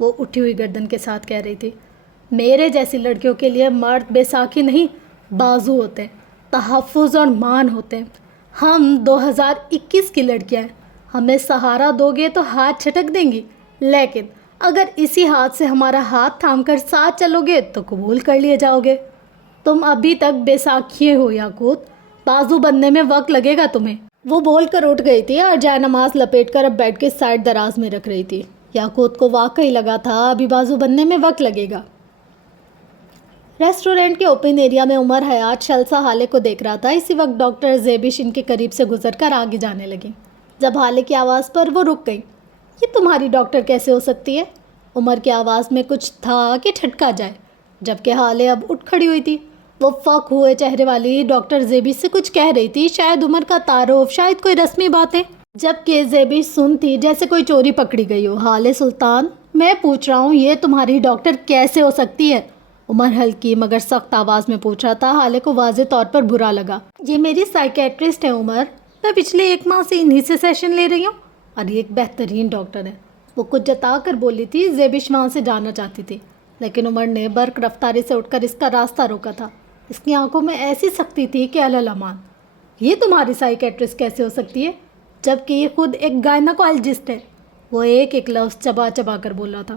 وہ اٹھی ہوئی گردن کے ساتھ کہہ رہی تھی۔ میرے جیسی لڑکیوں کے لیے مرد بیساکھی نہیں بازو ہوتے ہیں، تحفظ اور مان ہوتے ہیں۔ ہم 2021 کی لڑکیاں ہیں، ہمیں سہارا دو گے تو ہاتھ چھٹک دیں گی، لیکن اگر اسی ہاتھ سے ہمارا ہاتھ تھام کر ساتھ چلو گے تو قبول کر لیے جاؤ گے۔ تم ابھی تک بیساکھی ہو یاقوت، بازو بننے میں وقت لگے گا تمہیں۔ وہ بول کر اٹھ گئی تھی اور جائے نماز لپیٹ کر اب بیڈ کے سائڈ دراز میں رکھ رہی تھی۔ یاقوت کو واقعی لگا تھا ابھی بازو بننے میں وقت لگے گا۔ ریسٹورینٹ کے اوپن ایریا میں عمر حیات شلسا حالے کو دیکھ رہا تھا۔ اسی وقت ڈاکٹر زیبش ان کے قریب سے گزر کر آگے جانے لگیں۔ جب حالے کی آواز پر وہ رک گئی۔ یہ تمہاری ڈاکٹر کیسے ہو سکتی ہے؟ عمر کی آواز میں کچھ تھا کہ ٹھٹکا جائے، جبکہ حالے اب اٹھ کھڑی ہوئی تھی۔ وہ فق ہوئے چہرے والی ڈاکٹر زیبش سے کچھ کہہ رہی تھی، شاید عمر کا تعارف، شاید کوئی رسمی باتیں، جبکہ زیبش سنتی جیسے کوئی چوری پکڑی گئی ہو۔ حالے سلطان، میں پوچھ رہا ہوں یہ تمہاری ڈاکٹر کیسے ہو سکتی ہے؟ عمر ہلکی مگر سخت آواز میں پوچھ رہا تھا۔ حالے کو واضح طور پر برا لگا۔ یہ میری سائیکیٹرسٹ ہے عمر، میں پچھلے 1 ماہ سے انہی سے سیشن لے رہی ہوں، اور یہ ایک بہترین ڈاکٹر ہے۔ وہ کچھ جتا کر بولی تھی۔ زیبش وہاں سے جانا چاہتی تھی، لیکن عمر نے برق رفتاری سے اٹھ کر اس کا راستہ روکا تھا۔ اس کی آنکھوں میں ایسی سختی تھی کہ اللامان، یہ تمہاری سائیکیٹرسٹ کیسے ہو سکتی ہے جبکہ یہ خود ایک گائنیکولوجسٹ ہے؟ وہ ایک ایک لفظ چبا چبا کر بولا تھا۔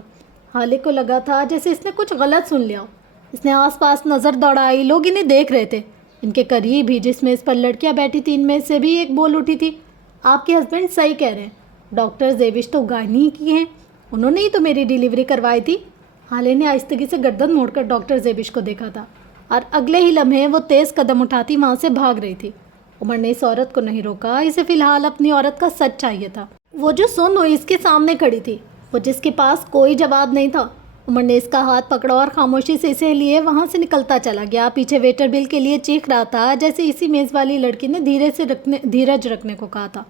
حالے کو لگا تھا جیسے اس نے کچھ غلط سن لیا ہو۔ اس نے آس پاس نظر دوڑائی، لوگ انہیں دیکھ رہے تھے۔ ان کے قریب ہی جس میں اس پر لڑکیاں بیٹھی تھیں ان میں سے بھی ایک بول اٹھی تھی، آپ کے ہسبینڈ صحیح کہہ رہے ہیں، ڈاکٹر زیبش تو گائنی کی ہیں، انہوں نے ہی تو میری ڈیلیوری کروائی تھی۔ حالے نے آہستگی سے گردن موڑ کر ڈاکٹر زیبش کو دیکھا تھا، اور اگلے ہی لمحے وہ تیز قدم اٹھاتی وہاں سے بھاگ رہی تھی۔ عمر نے اس عورت کو نہیں روکا، اسے فی الحال اپنی عورت کا سچ چاہیے تھا۔ وہ جو سن ہوئی اس کے سامنے کھڑی تھی، وہ جس کے پاس کوئی جواب نہیں تھا۔ عمر نے اس کا ہاتھ پکڑا اور خاموشی سے اسے لیے وہاں سے نکلتا چلا گیا۔ پیچھے ویٹر بل کے لیے چیخ رہا تھا، جیسے اسی میز والی لڑکی نے دھیرج رکھنے کو کہا تھا۔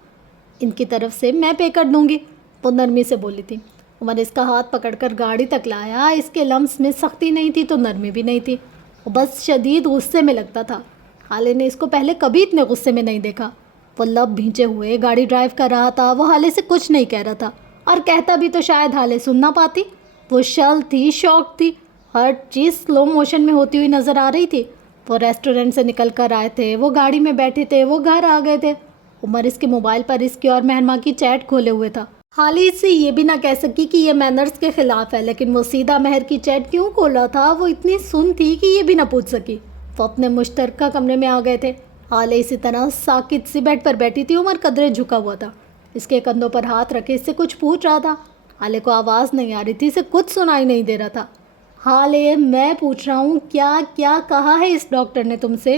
ان کی طرف سے میں پے کر دوں گی، وہ نرمی سے بولی تھی۔ عمر اس کا ہاتھ پکڑ کر گاڑی تک لایا۔ اس کے لمس میں سختی نہیں تھی تو نرمی بھی نہیں تھی، وہ بس شدید غصے میں لگتا تھا۔ حالے نے اس کو پہلے کبھی اتنے غصے میں نہیں دیکھا۔ وہ لب بھینچے ہوئے گاڑی ڈرائیو کر رہا تھا۔ وہ حالے سے کچھ نہیں کہہ رہا تھا، اور کہتا بھی تو شاید حالے سن نہ پاتی۔ وہ شل تھی، شوق تھی، ہر چیز سلو موشن میں ہوتی ہوئی نظر آ رہی تھی۔ وہ ریسٹورنٹ سے نکل کر آئے تھے، وہ گاڑی میں بیٹھے تھے، وہ گھر آ گئے تھے۔ عمر اس کے موبائل پر اس کی اور مہرماں کی چیٹ کھولے ہوئے تھا۔ حالی اس سے یہ بھی نہ کہہ سکی کہ یہ مینرز کے خلاف ہے، لیکن وہ سیدھا مہر کی چیٹ کیوں کھولا تھا وہ اتنی سن تھی کہ یہ بھی نہ پوچھ سکی۔ وہ اپنے مشترکہ کمرے میں آ گئے تھے۔ حالے اسی طرح ساکت سی بیڈ پر بیٹھی تھی۔ عمر قدرے جھکا ہوا تھا، اس کے کندھوں پر ہاتھ رکھے اس سے کچھ پوچھ رہا تھا۔ حالے کو آواز نہیں آ رہی تھی، اسے کچھ سنائی نہیں دے رہا تھا۔ حالے، میں پوچھ رہا ہوں کیا کیا کہا ہے اس ڈاکٹر نے تم سے؟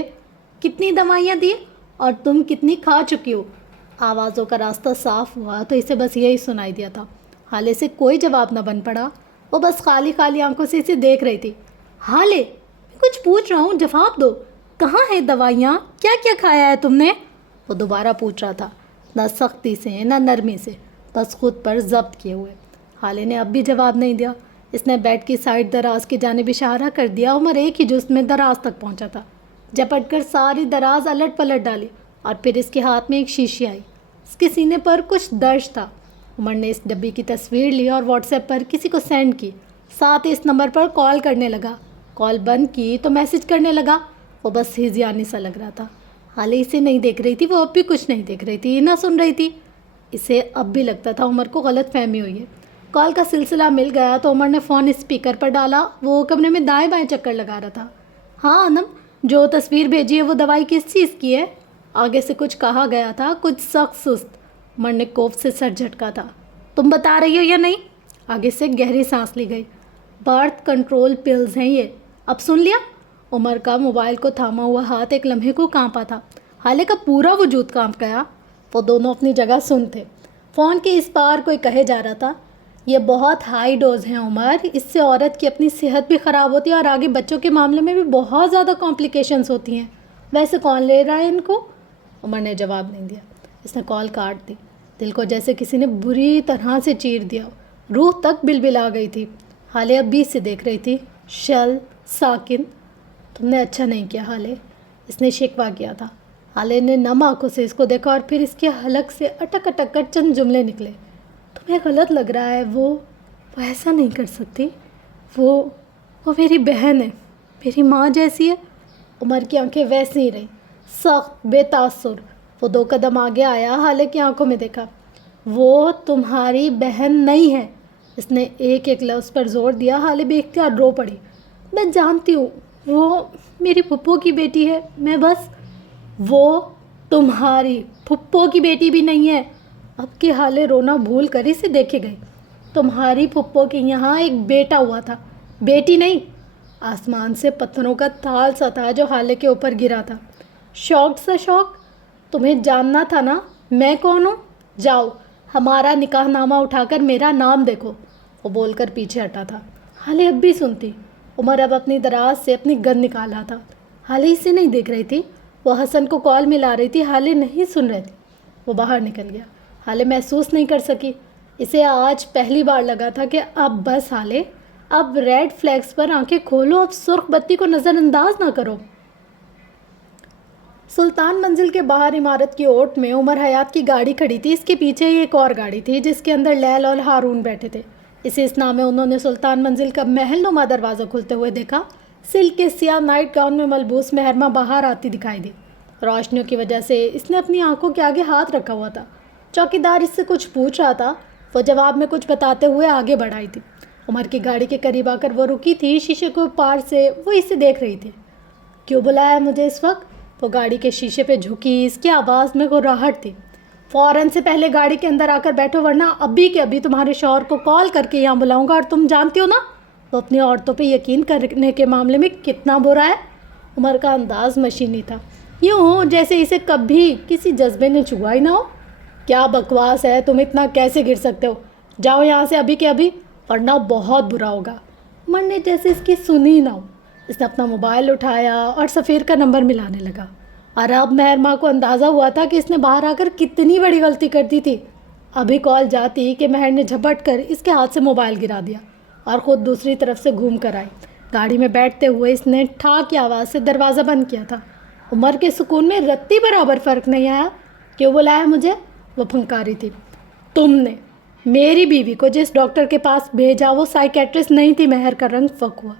کتنی دوائیاں دی اور تم کتنی کھا چکی ہو؟ آوازوں کا راستہ صاف ہوا تو اسے بس یہی سنائی دیا تھا۔ حالے سے کوئی جواب نہ بن پڑا، وہ بس خالی خالی آنکھوں سے اسے دیکھ رہی تھی۔ حالے، میں کچھ پوچھ رہا ہوں، جواب دو، کہاں ہے دوائیاں؟ کیا کیا کھایا ہے تم نے؟ وہ دوبارہ پوچھ رہا تھا، نہ سختی سے نہ نرمی سے، بس خود پر ضبط کیے ہوئے۔ حالے نے اب بھی جواب نہیں دیا۔ اس نے بیڈ کی سائڈ دراز کی جانب اشارہ کر دیا۔ عمر ایک ہی جست میں دراز تک پہنچا تھا، جپٹ کر ساری دراز الٹ پلٹ ڈالی، اور پھر اس کے ہاتھ میں ایک شیشی آئی۔ اس کے سینے پر کچھ درج تھا۔ عمر نے اس ڈبی کی تصویر لی اور واٹس ایپ پر کسی کو سینڈ کی، ساتھ ہی اس نمبر پر کال کرنے لگا۔ کال بند کی تو میسج کرنے لگا۔ وہ بس ہذیانی سا لگ رہا تھا۔ حالے اسے نہیں دیکھ رہی تھی، وہ اب بھی کچھ نہیں دیکھ رہی تھی، نہ سن رہی تھی۔ اسے اب بھی لگتا تھا عمر کو غلط فہمی ہوئی ہے۔ کال کا سلسلہ مل گیا تو عمر نے فون اسپیکر پر ڈالا۔ وہ کمرے میں دائیں بائیں چکر لگا رہا تھا۔ ہاں انم، جو تصویر بھیجی ہے وہ دوائی کس چیز کی ہے؟ آگے سے کچھ کہا گیا تھا، کچھ سخت سست۔ عمر نے کوف سے سر جھٹکا تھا۔ تم بتا رہی ہو یا نہیں؟ آگے سے گہری سانس لی گئی۔ برتھ کنٹرول پلز ہیں یہ، اب سن لیا؟ عمر کا موبائل کو تھاما ہوا ہاتھ ایک لمحے کو کانپا تھا۔ حالے کا پورا وجود کانپ گیا۔ وہ دونوں اپنی جگہ سن تھے۔ فون کے اس پار کوئی کہے جا رہا تھا، یہ بہت ہائی ڈوز ہیں عمر، اس سے عورت کی اپنی صحت بھی خراب ہوتی ہے اور آگے بچوں کے معاملے میں بھی بہت زیادہ کمپلیکیشنز ہوتی ہیں۔ ویسے کون لے رہا ہے ان کو؟ عمر نے جواب نہیں دیا۔ اس نے کال کاٹ دی۔ دل کو جیسے کسی نے بری طرح سے چیر دیا، روح تک بلبل آ گئی تھی۔ حالے اب بھی سے دیکھ رہی تھی۔ شل، ساکن، تم نے اچھا نہیں کیا حالے، اس نے شکوہ کیا تھا۔ حالے نے نم آنکھوں سے اس کو دیکھا اور پھر اس کے حلق سے اٹک اٹک کر چند جملے نکلے۔ تمہیں غلط لگ رہا ہے، وہ وہ ایسا نہیں کر سکتی. وہ میری بہن ہے, میری ماں جیسی ہے. عمر کی آنکھیں ویسی ہی رہیں, سخت بے تاثر. وہ 2 قدم آگے آیا, حالے کی آنکھوں میں دیکھا. وہ تمہاری بہن نہیں ہے. اس نے ایک ایک لفظ پر زور دیا. حالے بے اختیار رو پڑی. میں جانتی ہوں, وہ میری پھپھو کی بیٹی ہے. میں بس. وہ تمہاری پھپھو کی بیٹی بھی نہیں ہے. اب کے حالے رونا بھول کر اسے دیکھے گئی. تمہاری پھپھو کے یہاں ایک بیٹا ہوا تھا, بیٹی نہیں. آسمان سے پتھروں کا تال سا تھا جو حالے کے اوپر گرا تھا. شوق سا شوق. تمہیں جاننا تھا نا میں کون ہوں. جاؤ ہمارا نکاح نامہ اٹھا کر میرا نام دیکھو. وہ بول کر پیچھے ہٹا تھا. حالے اب بھی سنتی. عمر اب اپنی دراز سے اپنی گن نکالا تھا. حالے اسے نہیں دیکھ رہی تھی. وہ حسن کو کال ملا رہی تھی. حالے نہیں سن رہے تھی. وہ باہر نکل گیا. حالے محسوس نہیں کر سکی. اسے آج پہلی بار لگا تھا کہ اب بس حالے, اب ریڈ فلیگز پر آنکھیں کھولو, اب سرخ بتی کو نظر انداز نہ کرو. سلطان منزل کے باہر عمارت کی اوٹ میں عمر حیات کی گاڑی کھڑی تھی. اس کے پیچھے ہی ایک اور گاڑی تھی جس کے اندر لیل اور ہارون بیٹھے تھے. اسی اسنا میں انہوں نے سلطان منزل کا محل نما دروازہ کھلتے ہوئے دیکھا. سلک کے سیاہ نائٹ گاؤن میں ملبوس مہرمہ باہر آتی دکھائی دی. روشنیوں کی وجہ سے اس نے اپنی آنکھوں کے آگے ہاتھ رکھا ہوا تھا. چوکیدار اس سے کچھ پوچھ رہا تھا. وہ جواب میں کچھ بتاتے ہوئے آگے بڑھائی تھی. عمر کی گاڑی کے قریب آ کر وہ رکی تھی. شیشے کو پار سے وہ اسے دیکھ رہی تھی. کیوں بلایا مجھے اس وقت؟ وہ گاڑی کے شیشے پہ جھکی. اس کی آواز میں گھراہٹ تھی. فوراً سے پہلے گاڑی کے اندر آ کر بیٹھو ورنہ ابھی کے ابھی تمہارے شوہر کو کال کر کے یہاں بلاؤں گا. اور تم جانتی ہو نا وہ اپنی عورتوں پہ یقین کرنے کے معاملے میں کتنا برا ہے. عمر کا انداز مشینی تھا, یوں جیسے اسے کبھی کسی جذبے نے چھوا ہی نہ ہو. کیا بکواس ہے, تم اتنا کیسے گر سکتے ہو؟ جاؤ یہاں سے ابھی کے ابھی ورنہ بہت برا ہوگا. عمر نے جیسے اس کی سنی نہ ہو. اس نے اپنا موبائل اٹھایا اور سفیر کا نمبر ملانے لگا. اور اب مہرماں کو اندازہ ہوا تھا کہ اس نے باہر آ کر کتنی بڑی غلطی کر دی تھی. ابھی کال جاتی کہ مہر نے جھپٹ کر اس کے ہاتھ سے موبائل گرا دیا اور خود دوسری طرف سے گھوم کر آئی. گاڑی میں بیٹھتے ہوئے اس نے ٹھا کی آواز سے دروازہ بند کیا تھا. عمر کے سکون میں رتی برابر فرق نہیں آیا. کیوں بلایا مجھے؟ وہ پھنکاری تھی. تم نے میری بیوی کو جس ڈاکٹر کے پاس بھیجا وہ سائیکیٹرسٹ نہیں تھی. مہر کا رنگ فک ہوا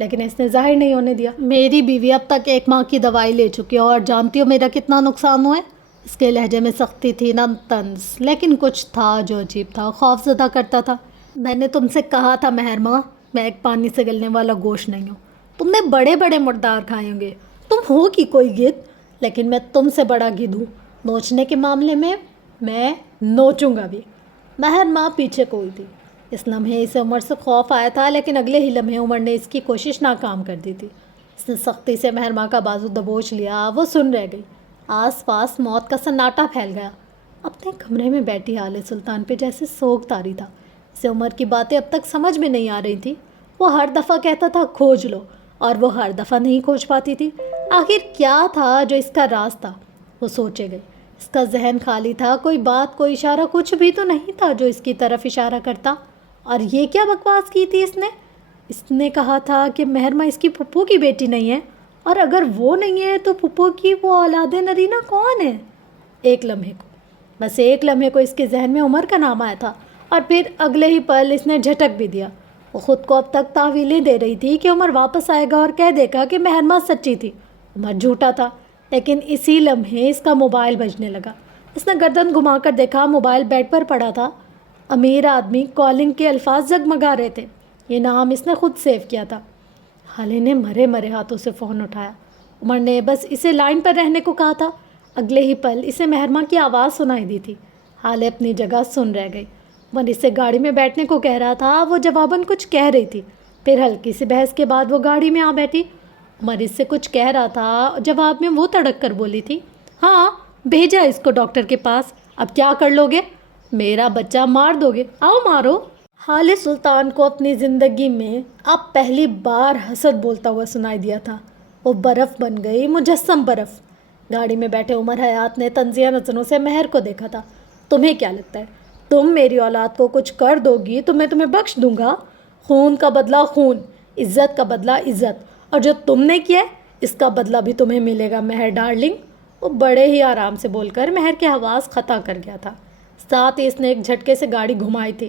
لیکن اس نے ظاہر نہیں ہونے دیا. میری بیوی اب تک 1 ماہ کی دوائی لے چکی ہے اور جانتی ہو میرا کتنا نقصان ہوا ہے. اس کے لہجے میں سختی تھی نہ طنز, لیکن کچھ تھا جو عجیب تھا, خوف زدہ کرتا تھا. میں نے تم سے کہا تھا مہرماں, میں ایک پانی سے گلنے والا گوشت نہیں ہوں. تم نے بڑے بڑے مردار کھائے ہوں گے, تم ہو کی کوئی گدھ, لیکن میں تم سے بڑا گدھ ہوں. نوچنے کے معاملے میں نوچوں گا بھی. مہرماں پیچھے کوئی تھی. اس لمحے اسے عمر سے خوف آیا تھا لیکن اگلے ہی لمحے عمر نے اس کی کوشش ناکام کر دی تھی. اس نے سختی سے مہرماں کا بازو دبوچ لیا. وہ سن رہ گئی. آس پاس موت کا سناٹا پھیل گیا. اپنے کمرے میں بیٹھی حالے سلطان پہ جیسے سوگ طاری تھا. اسے عمر کی باتیں اب تک سمجھ میں نہیں آ رہی تھی. وہ ہر دفعہ کہتا تھا کھوج لو, اور وہ ہر دفعہ نہیں کھوج پاتی تھی. آخر کیا تھا جو اس کا راز تھا؟ وہ سوچے گئی. اس کا ذہن خالی تھا. کوئی بات, کوئی اشارہ, کچھ بھی تو نہیں تھا جو اس کی طرف اشارہ کرتا. اور یہ کیا بکواس کی تھی اس نے کہا تھا کہ مہرماں اس کی پھپھو کی بیٹی نہیں ہے, اور اگر وہ نہیں ہے تو پھپھو کی وہ اولاد نرینہ کون ہے؟ ایک لمحے کو اس کے ذہن میں عمر کا نام آیا تھا, اور پھر اگلے ہی پل اس نے جھٹک بھی دیا. وہ خود کو اب تک تاویلیں دے رہی تھی کہ عمر واپس آئے گا اور کہہ دے گا کہ مہرماں سچی تھی, عمر جھوٹا تھا. لیکن اسی لمحے اس کا موبائل بجنے لگا. اس نے گردن گھما کر دیکھا. موبائل بیڈ پر پڑا تھا. امیر آدمی کالنگ کے الفاظ جگمگا رہے تھے. یہ نام اس نے خود سیو کیا تھا. حالے نے مرے ہاتھوں سے فون اٹھایا. عمر نے بس اسے لائن پر رہنے کو کہا تھا. اگلے ہی پل اسے مہرماں کی آواز سنائی دی تھی. حالے اپنی جگہ سن رہ گئی. عمر اس سے گاڑی میں بیٹھنے کو کہہ رہا تھا. وہ جواباً کچھ کہہ رہی تھی. پھر ہلکی سی بحث کے بعد وہ گاڑی میں آ بیٹھی. عمر اس سے کچھ کہہ رہا تھا. جواب میں وہ تڑک کر بولی تھی, ہاں بھیجا اس کو ڈاکٹر کے پاس, اب کیا کر لو گے؟ میرا بچہ مار دو گے, آؤ مارو. حالے سلطان کو اپنی زندگی میں اب پہلی بار حسد بولتا ہوا سنائی دیا تھا. وہ برف بن گئی, مجسم برف. گاڑی میں بیٹھے عمر حیات نے طنزیہ نظروں سے مہر کو دیکھا تھا. تمہیں کیا لگتا ہے تم میری اولاد کو کچھ کر دو گی تو میں تمہیں بخش دوں گا؟ خون کا بدلہ خون, عزت کا بدلہ عزت, اور جو تم نے کیا ہے اس کا بدلہ بھی تمہیں ملے گا مہر ڈارلنگ. وہ بڑے ہی آرام سے بول کر مہر کی آواز خطا کر گیا تھا. ساتھ ہی اس نے ایک جھٹکے سے گاڑی گھمائی تھی.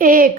1,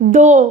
2,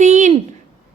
3,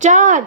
4,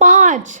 5,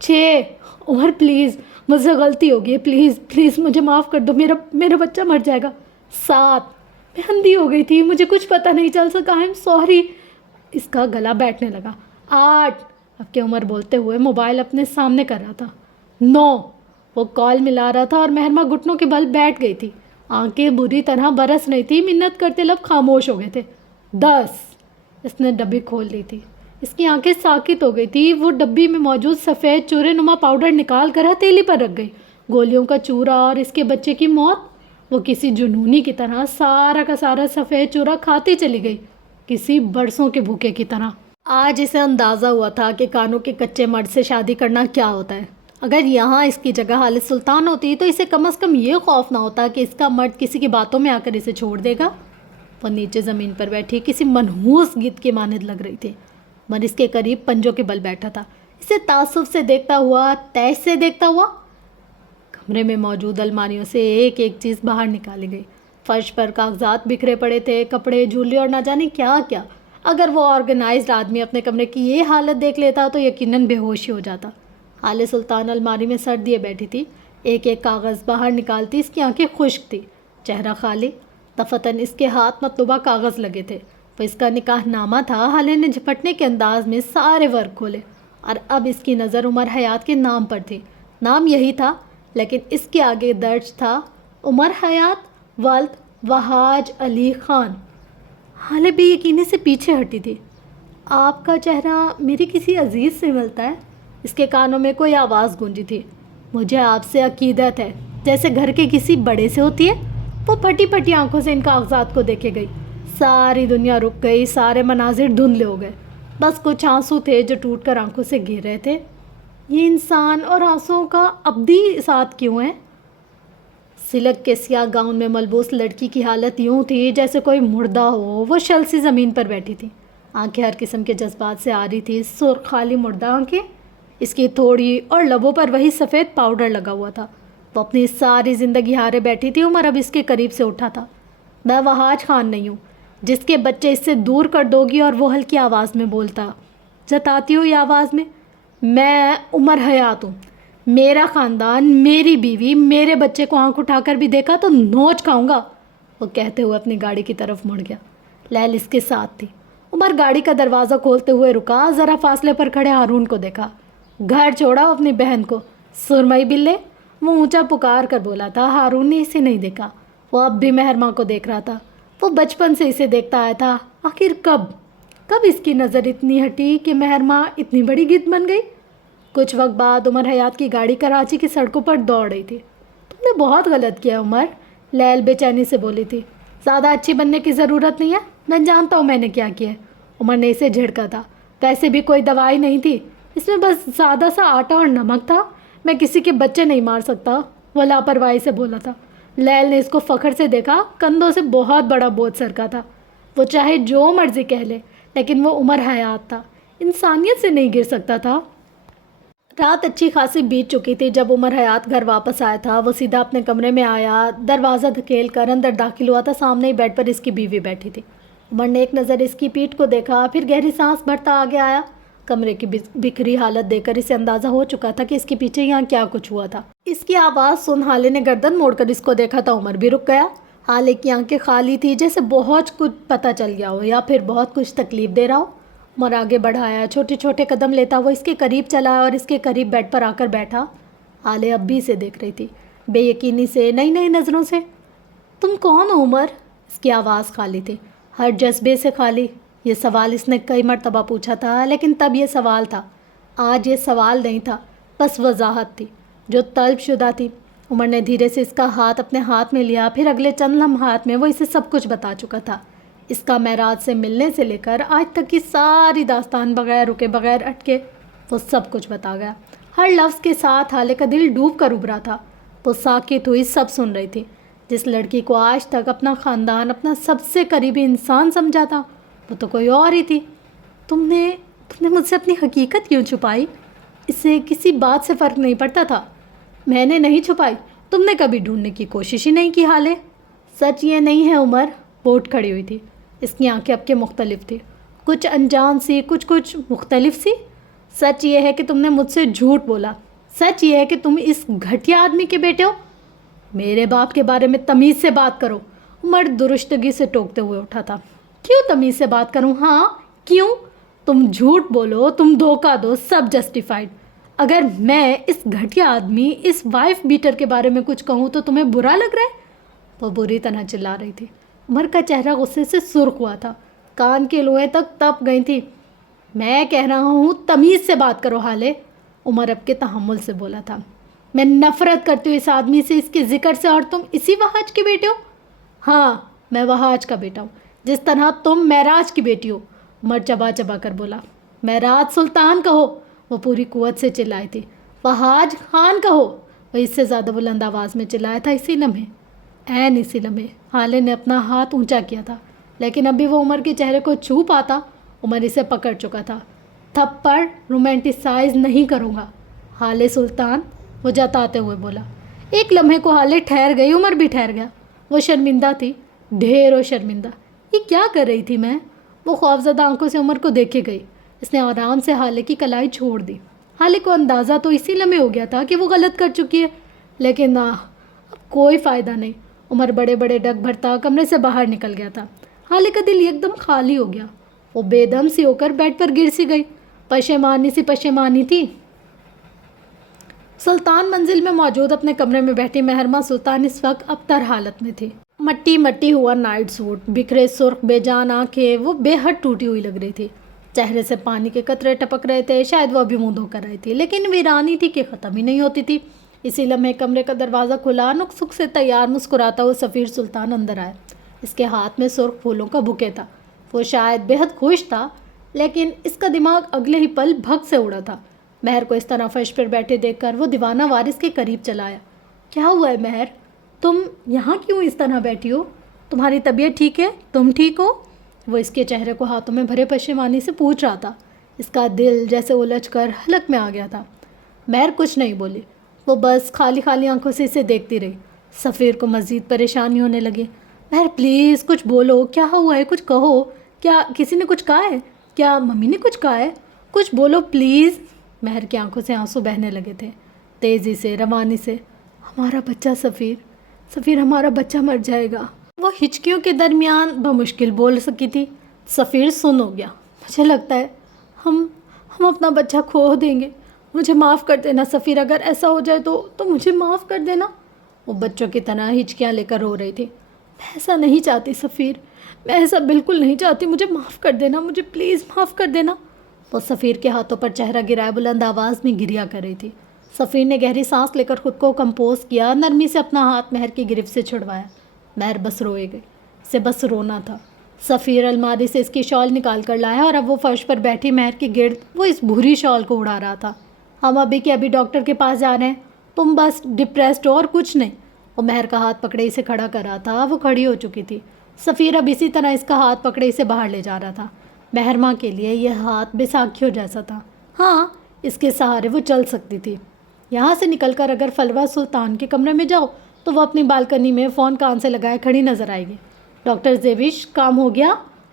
6. عمر پلیز مجھ سے غلطی ہو گئی، پلیز پلیز مجھے معاف کر دو، میرا بچہ مر جائے گا. 7. میں اندھی ہو گئی تھی، مجھے کچھ پتہ نہیں چل سکا، آئی ایم سوری. اس کا گلا بیٹھنے لگا. 8. اب کہ عمر بولتے ہوئے موبائل اپنے سامنے کر رہا تھا. 9. وہ کال ملا رہا تھا اور مہرمہ گھٹنوں کے بل بیٹھ گئی تھی. آنکھیں بری طرح برس رہی تھی، منت کرتے لب خاموش ہو گئے تھے. 10. اس نے ڈبی کھول لی تھی. اس کی آنکھیں ساکت ہو گئی تھی. وہ ڈبی میں موجود سفید چورے نما پاؤڈر نکال کر ہتھیلی پر رکھ گئی. گولیوں کا چورا اور اس کے بچے کی موت. وہ کسی جنونی کی طرح سارا کا سارا سفید چورا کھاتی چلی گئی، کسی برسوں کے بھوکے کی طرح. آج اسے اندازہ ہوا تھا کہ کانوں کے کچے مرد سے شادی کرنا کیا ہوتا ہے. اگر یہاں اس کی جگہ حال سلطان ہوتی تو اسے کم از کم یہ خوف نہ ہوتا کہ اس کا مرد کسی کی باتوں میں آ کر اسے چھوڑ دے گا. وہ نیچے زمین پر بیٹھی کسی منحوس گدھ کے مانند لگ رہی تھی. مر اس کے قریب پنجوں کے بل بیٹھا تھا، اسے تعصب سے دیکھتا ہوا، تیش سے دیکھتا ہوا. کمرے میں موجود الماریوں سے ایک ایک چیز باہر نکالی گئی. فرش پر کاغذات بکھرے پڑے تھے، کپڑے، جھولے اور نہ جانے کیا کیا. اگر وہ آرگنائزڈ آدمی اپنے کمرے کی یہ حالت دیکھ لیتا تو یقیناً بے ہوش ہی ہو جاتا. حال سلطان الماری میں سر دیے بیٹھی تھی، ایک ایک کاغذ باہر نکالتی. اس کی آنکھیں خشک تھی، چہرہ خالی. دفتن اس کے ہاتھ مطلوبہ کاغذ لگے تھے. وہ اس کا نکاح نامہ تھا. حالے نے جھپٹنے کے انداز میں سارے ورق کھولے اور اب اس کی نظر عمر حیات کے نام پر تھی. نام یہی تھا لیکن اس کے آگے درج تھا عمر حیات ولد وحاج علی خان. حالے بے یقینی سے پیچھے ہٹی تھی. آپ کا چہرہ میری کسی عزیز سے ملتا ہے. اس کے کانوں میں کوئی آواز گونجی تھی. مجھے آپ سے عقیدت ہے، جیسے گھر کے کسی بڑے سے ہوتی ہے. وہ پھٹی پھٹی آنکھوں سے ان کاغذات کو دیکھے گئی. ساری دنیا رک گئی، سارے مناظر دھندلے ہو گئے. بس کچھ آنسو تھے جو ٹوٹ کر آنکھوں سے گر رہے تھے. یہ انسان اور آنسوؤں کا ابدی ساتھ کیوں ہے؟ سلک کے سیاہ گاؤن میں ملبوس لڑکی کی حالت یوں تھی جیسے کوئی مردہ ہو. وہ شل سی زمین پر بیٹھی تھی، آنکھیں ہر قسم کے جذبات سے آ رہی تھی. سرخ خالی مردہ آنکھیں، اس کی تھوڑی اور لبوں پر وہی سفید پاؤڈر لگا ہوا تھا. وہ اپنی ساری زندگی ہارے بیٹھی تھی. عمر اب اس کے قریب سے اٹھا تھا. میں وحاج خان نہیں ہوں جس کے بچے اس سے دور کر دو گی. اور وہ ہلکی آواز میں بولتا، جتاتی ہو یہ آواز میں عمر حیات ہوں. میرا خاندان، میری بیوی، میرے بچے کو آنکھ اٹھا کر بھی دیکھا تو نوچ کھاؤں گا. وہ کہتے ہوئے اپنی گاڑی کی طرف مڑ گیا. لیل اس کے ساتھ تھی. عمر گاڑی کا دروازہ کھولتے ہوئے رکا، ذرا فاصلے پر کھڑے ہارون کو دیکھا. گھر چھوڑا اپنی بہن کو، سرمئی بلے. وہ اونچا پکار کر بولا تھا. ہارون نے اسے نہیں دیکھا. وہ اب بھی مہرماں کو دیکھ رہا تھا. وہ بچپن سے اسے دیکھتا آیا تھا. آخر کب اس کی نظر اتنی ہٹی کہ مہرماں اتنی بڑی گدھ بن گئی؟ کچھ وقت بعد عمر حیات کی گاڑی کراچی کی سڑکوں پر دوڑ رہی تھی. تم نے بہت غلط کیا عمر، لیل بے چینی سے بولی تھی. زیادہ اچھی بننے کی ضرورت نہیں ہے، میں جانتا ہوں میں نے کیا کیا ہے. عمر نے اسے جھڑکا تھا. ویسے بھی کوئی دوائی نہیں تھی، اس میں بس زیادہ سا آٹا اور نمک تھا. میں کسی کے بچے نہیں مار سکتا، وہ لاپرواہی سے بولا تھا. لیل نے اس کو فخر سے دیکھا. کندھوں سے بہت بڑا بوجھ سرکا تھا. وہ چاہے جو مرضی کہہ لے لیکن وہ عمر حیات تھا، انسانیت سے نہیں گر سکتا تھا. رات اچھی خاصی بیت چکی تھی جب عمر حیات گھر واپس آیا تھا. وہ سیدھا اپنے کمرے میں آیا، دروازہ دھکیل کر اندر داخل ہوا تھا. سامنے ہی بیڈ پر اس کی بیوی بیٹھی تھی. عمر نے ایک نظر اس کی پیٹھ کو دیکھا، پھر گہری سانس بھرتا آگے آیا. کمرے کی بکھری حالت دیکھ کر اسے اندازہ ہو چکا تھا کہ اس کے پیچھے یہاں کیا کچھ ہوا تھا. اس کی آواز سن حالے نے گردن موڑ کر اس کو دیکھا تھا. عمر بھی رک گیا. حالے کی آنکھیں خالی تھی، جیسے بہت کچھ پتہ چل گیا ہو یا پھر بہت کچھ تکلیف دے رہا ہو. عمر آگے بڑھایا، چھوٹے چھوٹے قدم لیتا وہ اس کے قریب چلا اور اس کے قریب بیڈ پر آ کر بیٹھا. حالے اب بھی اسے دیکھ رہی تھی، بے یقینی سے، نئی نئی نظروں سے. تم کون ہو عمر؟ اس کی آواز خالی تھی، ہر جذبے سے خالی. یہ سوال اس نے کئی مرتبہ پوچھا تھا لیکن تب یہ سوال تھا. آج یہ سوال نہیں تھا، بس وضاحت تھی جو طلب شدہ تھی. عمر نے دھیرے سے اس کا ہاتھ اپنے ہاتھ میں لیا. پھر اگلے چند لمحات میں وہ اسے سب کچھ بتا چکا تھا. اس کا معراج سے ملنے سے لے کر آج تک کی ساری داستان بغیر رکے بغیر اٹکے وہ سب کچھ بتا گیا. ہر لفظ کے ساتھ حالے کا دل ڈوب کر ابھرا تھا. وہ ساکت ہوئی سب سن رہی تھی. جس لڑکی کو آج تک اپنا خاندان اپنا سب سے قریبی انسان سمجھا تھا وہ تو کوئی اور ہی تھی. تم نے مجھ سے اپنی حقیقت کیوں چھپائی؟ اس سے کسی بات سے فرق نہیں پڑتا تھا. میں نے نہیں چھپائی، تم نے کبھی ڈھونڈنے کی کوشش ہی نہیں کی. حالے سچ یہ نہیں ہے عمر. وہ اٹھ کھڑی ہوئی تھی. اس کی آنکھیں اب کے مختلف تھی، کچھ انجان سی، کچھ مختلف سی. سچ یہ ہے کہ تم نے مجھ سے جھوٹ بولا. سچ یہ ہے کہ تم اس گھٹیا آدمی کے بیٹے ہو. میرے باپ کے بارے میں تمیز سے بات کرو. عمر درستگی سے ٹوکتے ہوئے اٹھا تھا. کیوں تمیز سے بات کروں؟ ہاں کیوں؟ تم جھوٹ بولو، تم دھوکہ دو، سب جسٹیفائڈ. اگر میں اس گھٹیا آدمی، اس وائف بیٹر کے بارے میں کچھ کہوں تو تمہیں برا لگ رہا ہے؟ وہ بری طرح چلا رہی تھی. عمر کا چہرہ غصے سے سرخ ہوا تھا. کان کی لوئیں تک تپ گئی تھی. میں کہہ رہا ہوں تمیز سے بات کرو حالے. عمر اب کے تحمل سے بولا تھا. میں نفرت کرتی ہوں اس آدمی سے، اس کے ذکر سے، اور تم اسی وہاج کے بیٹے ہو؟ ہاں میں وہاج کا بیٹا ہوں، جس طرح تم معراج کی بیٹی ہو. عمر چبا چبا کر بولا. معراج سلطان کہو. وہ پوری قوت سے چلائی تھی. وہاج خان کہو. وہ اس سے زیادہ بلند آواز میں چلایا تھا. اسی لمحے حالے نے اپنا ہاتھ اونچا کیا تھا، لیکن ابھی وہ عمر کے چہرے کو چھو پاتا. عمر اسے پکڑ چکا تھا. تھپڑ رومانٹیسائز نہیں کروں گا حالے سلطان، وہ جتاتے ہوئے بولا. ایک لمحے کو حالے ٹھہر گئی. عمر بھی ٹھہر گیا. وہ شرمندہ تھی، ڈھیروں شرمندہ. یہ کیا کر رہی تھی میں؟ وہ خوفزدہ آنکھوں سے عمر کو دیکھے گئی. اس نے آرام سے حالے کی کلائی چھوڑ دی. حالے کو اندازہ تو اسی لمحے ہو گیا تھا کہ وہ غلط کر چکی ہے، لیکن اب کوئی فائدہ نہیں. عمر بڑے بڑے ڈگ بھرتا کمرے سے باہر نکل گیا تھا. حالے کا دل ایک دم خالی ہو گیا. وہ بے دم سی ہو کر بیڈ پر گر سی گئی. پشیمانی تھی. سلطان منزل میں موجود اپنے کمرے میں بیٹھی مہرماں سلطان اس وقت ابتر حالت میں تھی. مٹی ہوا نائٹ سوٹ، بکھرے سرخ بے جان آنکھیں، وہ بے حد ٹوٹی ہوئی لگ رہی تھی. چہرے سے پانی کے قطرے ٹپک رہے تھے. شاید وہ ابھی منہ دھو کر آئی تھی، لیکن ویرانی تھی کہ ختم ہی نہیں ہوتی تھی. اسی لمحے کمرے کا دروازہ کھلا. نک سک سے تیار مسکراتا ہوا سفیر سلطان اندر آیا. اس کے ہاتھ میں سرخ پھولوں کا بکے تھا. وہ شاید بے حد خوش تھا، لیکن اس کا دماغ اگلے ہی پل بھگ سے اڑا تھا. مہر کو اس طرح فرش پر بیٹھے دیکھ کر وہ دیوانہ وارث کے قریب چلا آیا. کیا ہوا ہے مہر؟ تم یہاں کیوں اس طرح بیٹھی ہو؟ تمہاری طبیعت ٹھیک ہے؟ تم ٹھیک ہو؟ وہ اس کے چہرے کو ہاتھوں میں بھرے پشیمانی سے پوچھ رہا تھا. اس کا دل جیسے الجھ کر حلق میں آ گیا تھا. مہر کچھ نہیں بولی. وہ بس خالی آنکھوں سے اسے دیکھتی رہی. سفیر کو مزید پریشانی ہونے لگی. مہر پلیز کچھ بولو، کیا ہوا ہے؟ کچھ کہو. کیا کسی نے کچھ کہا ہے؟ کیا ممی نے کچھ کہا ہے؟ کچھ بولو پلیز. مہر کی آنکھوں سے آنسو بہنے لگے تھے، تیزی سے، روانی سے. ہمارا بچہ سفیر ہمارا بچہ مر جائے گا. وہ ہچکیوں کے درمیان بمشکل بول سکی تھی. سفیر سن ہو گیا. مجھے لگتا ہے ہم اپنا بچہ کھو دیں گے. مجھے معاف کر دینا سفیر، اگر ایسا ہو جائے تو مجھے معاف کر دینا. وہ بچوں کی طرح ہچکیاں لے کر رو رہی تھی. میں ایسا نہیں چاہتی سفیر، میں ایسا بالکل نہیں چاہتی. مجھے معاف کر دینا، مجھے پلیز معاف کر دینا. وہ سفیر کے ہاتھوں پر چہرہ گرائے بلند آواز میں گریا کر رہی تھی. سفیر نے گہری سانس لے کر خود کو کمپوز کیا. نرمی سے اپنا ہاتھ مہر کی گرفت سے چھڑوایا. مہر بس روئے گئی. اسے بس رونا تھا. سفیر الماری سے اس کی شال نکال کر لایا اور اب وہ فرش پر بیٹھی مہر کے گرد وہ اس بھوری شال کو اڑا رہا تھا. ہم ابھی ڈاکٹر کے پاس جا رہے ہیں، تم بس ڈپریسڈ ہو اور کچھ نہیں. وہ مہر کا ہاتھ پکڑے اسے کھڑا کر رہا تھا. وہ کھڑی ہو چکی تھی. سفیر اب اسی طرح اس کا ہاتھ پکڑے اسے باہر لے جا رہا تھا. مہرماں کے لیے یہ ہاتھ بیساکھیوں جیسا تھا. ہاں اس کے سہارے وہ چل سکتی تھی. یہاں سے نکل کر اگر فلوہ سلطان کے کمرے میں جاؤ تو وہ اپنی بالکنی میں فون کان سے لگائے کھڑی نظر آئے گی. ڈاکٹر زیبش کام ہو گیا؟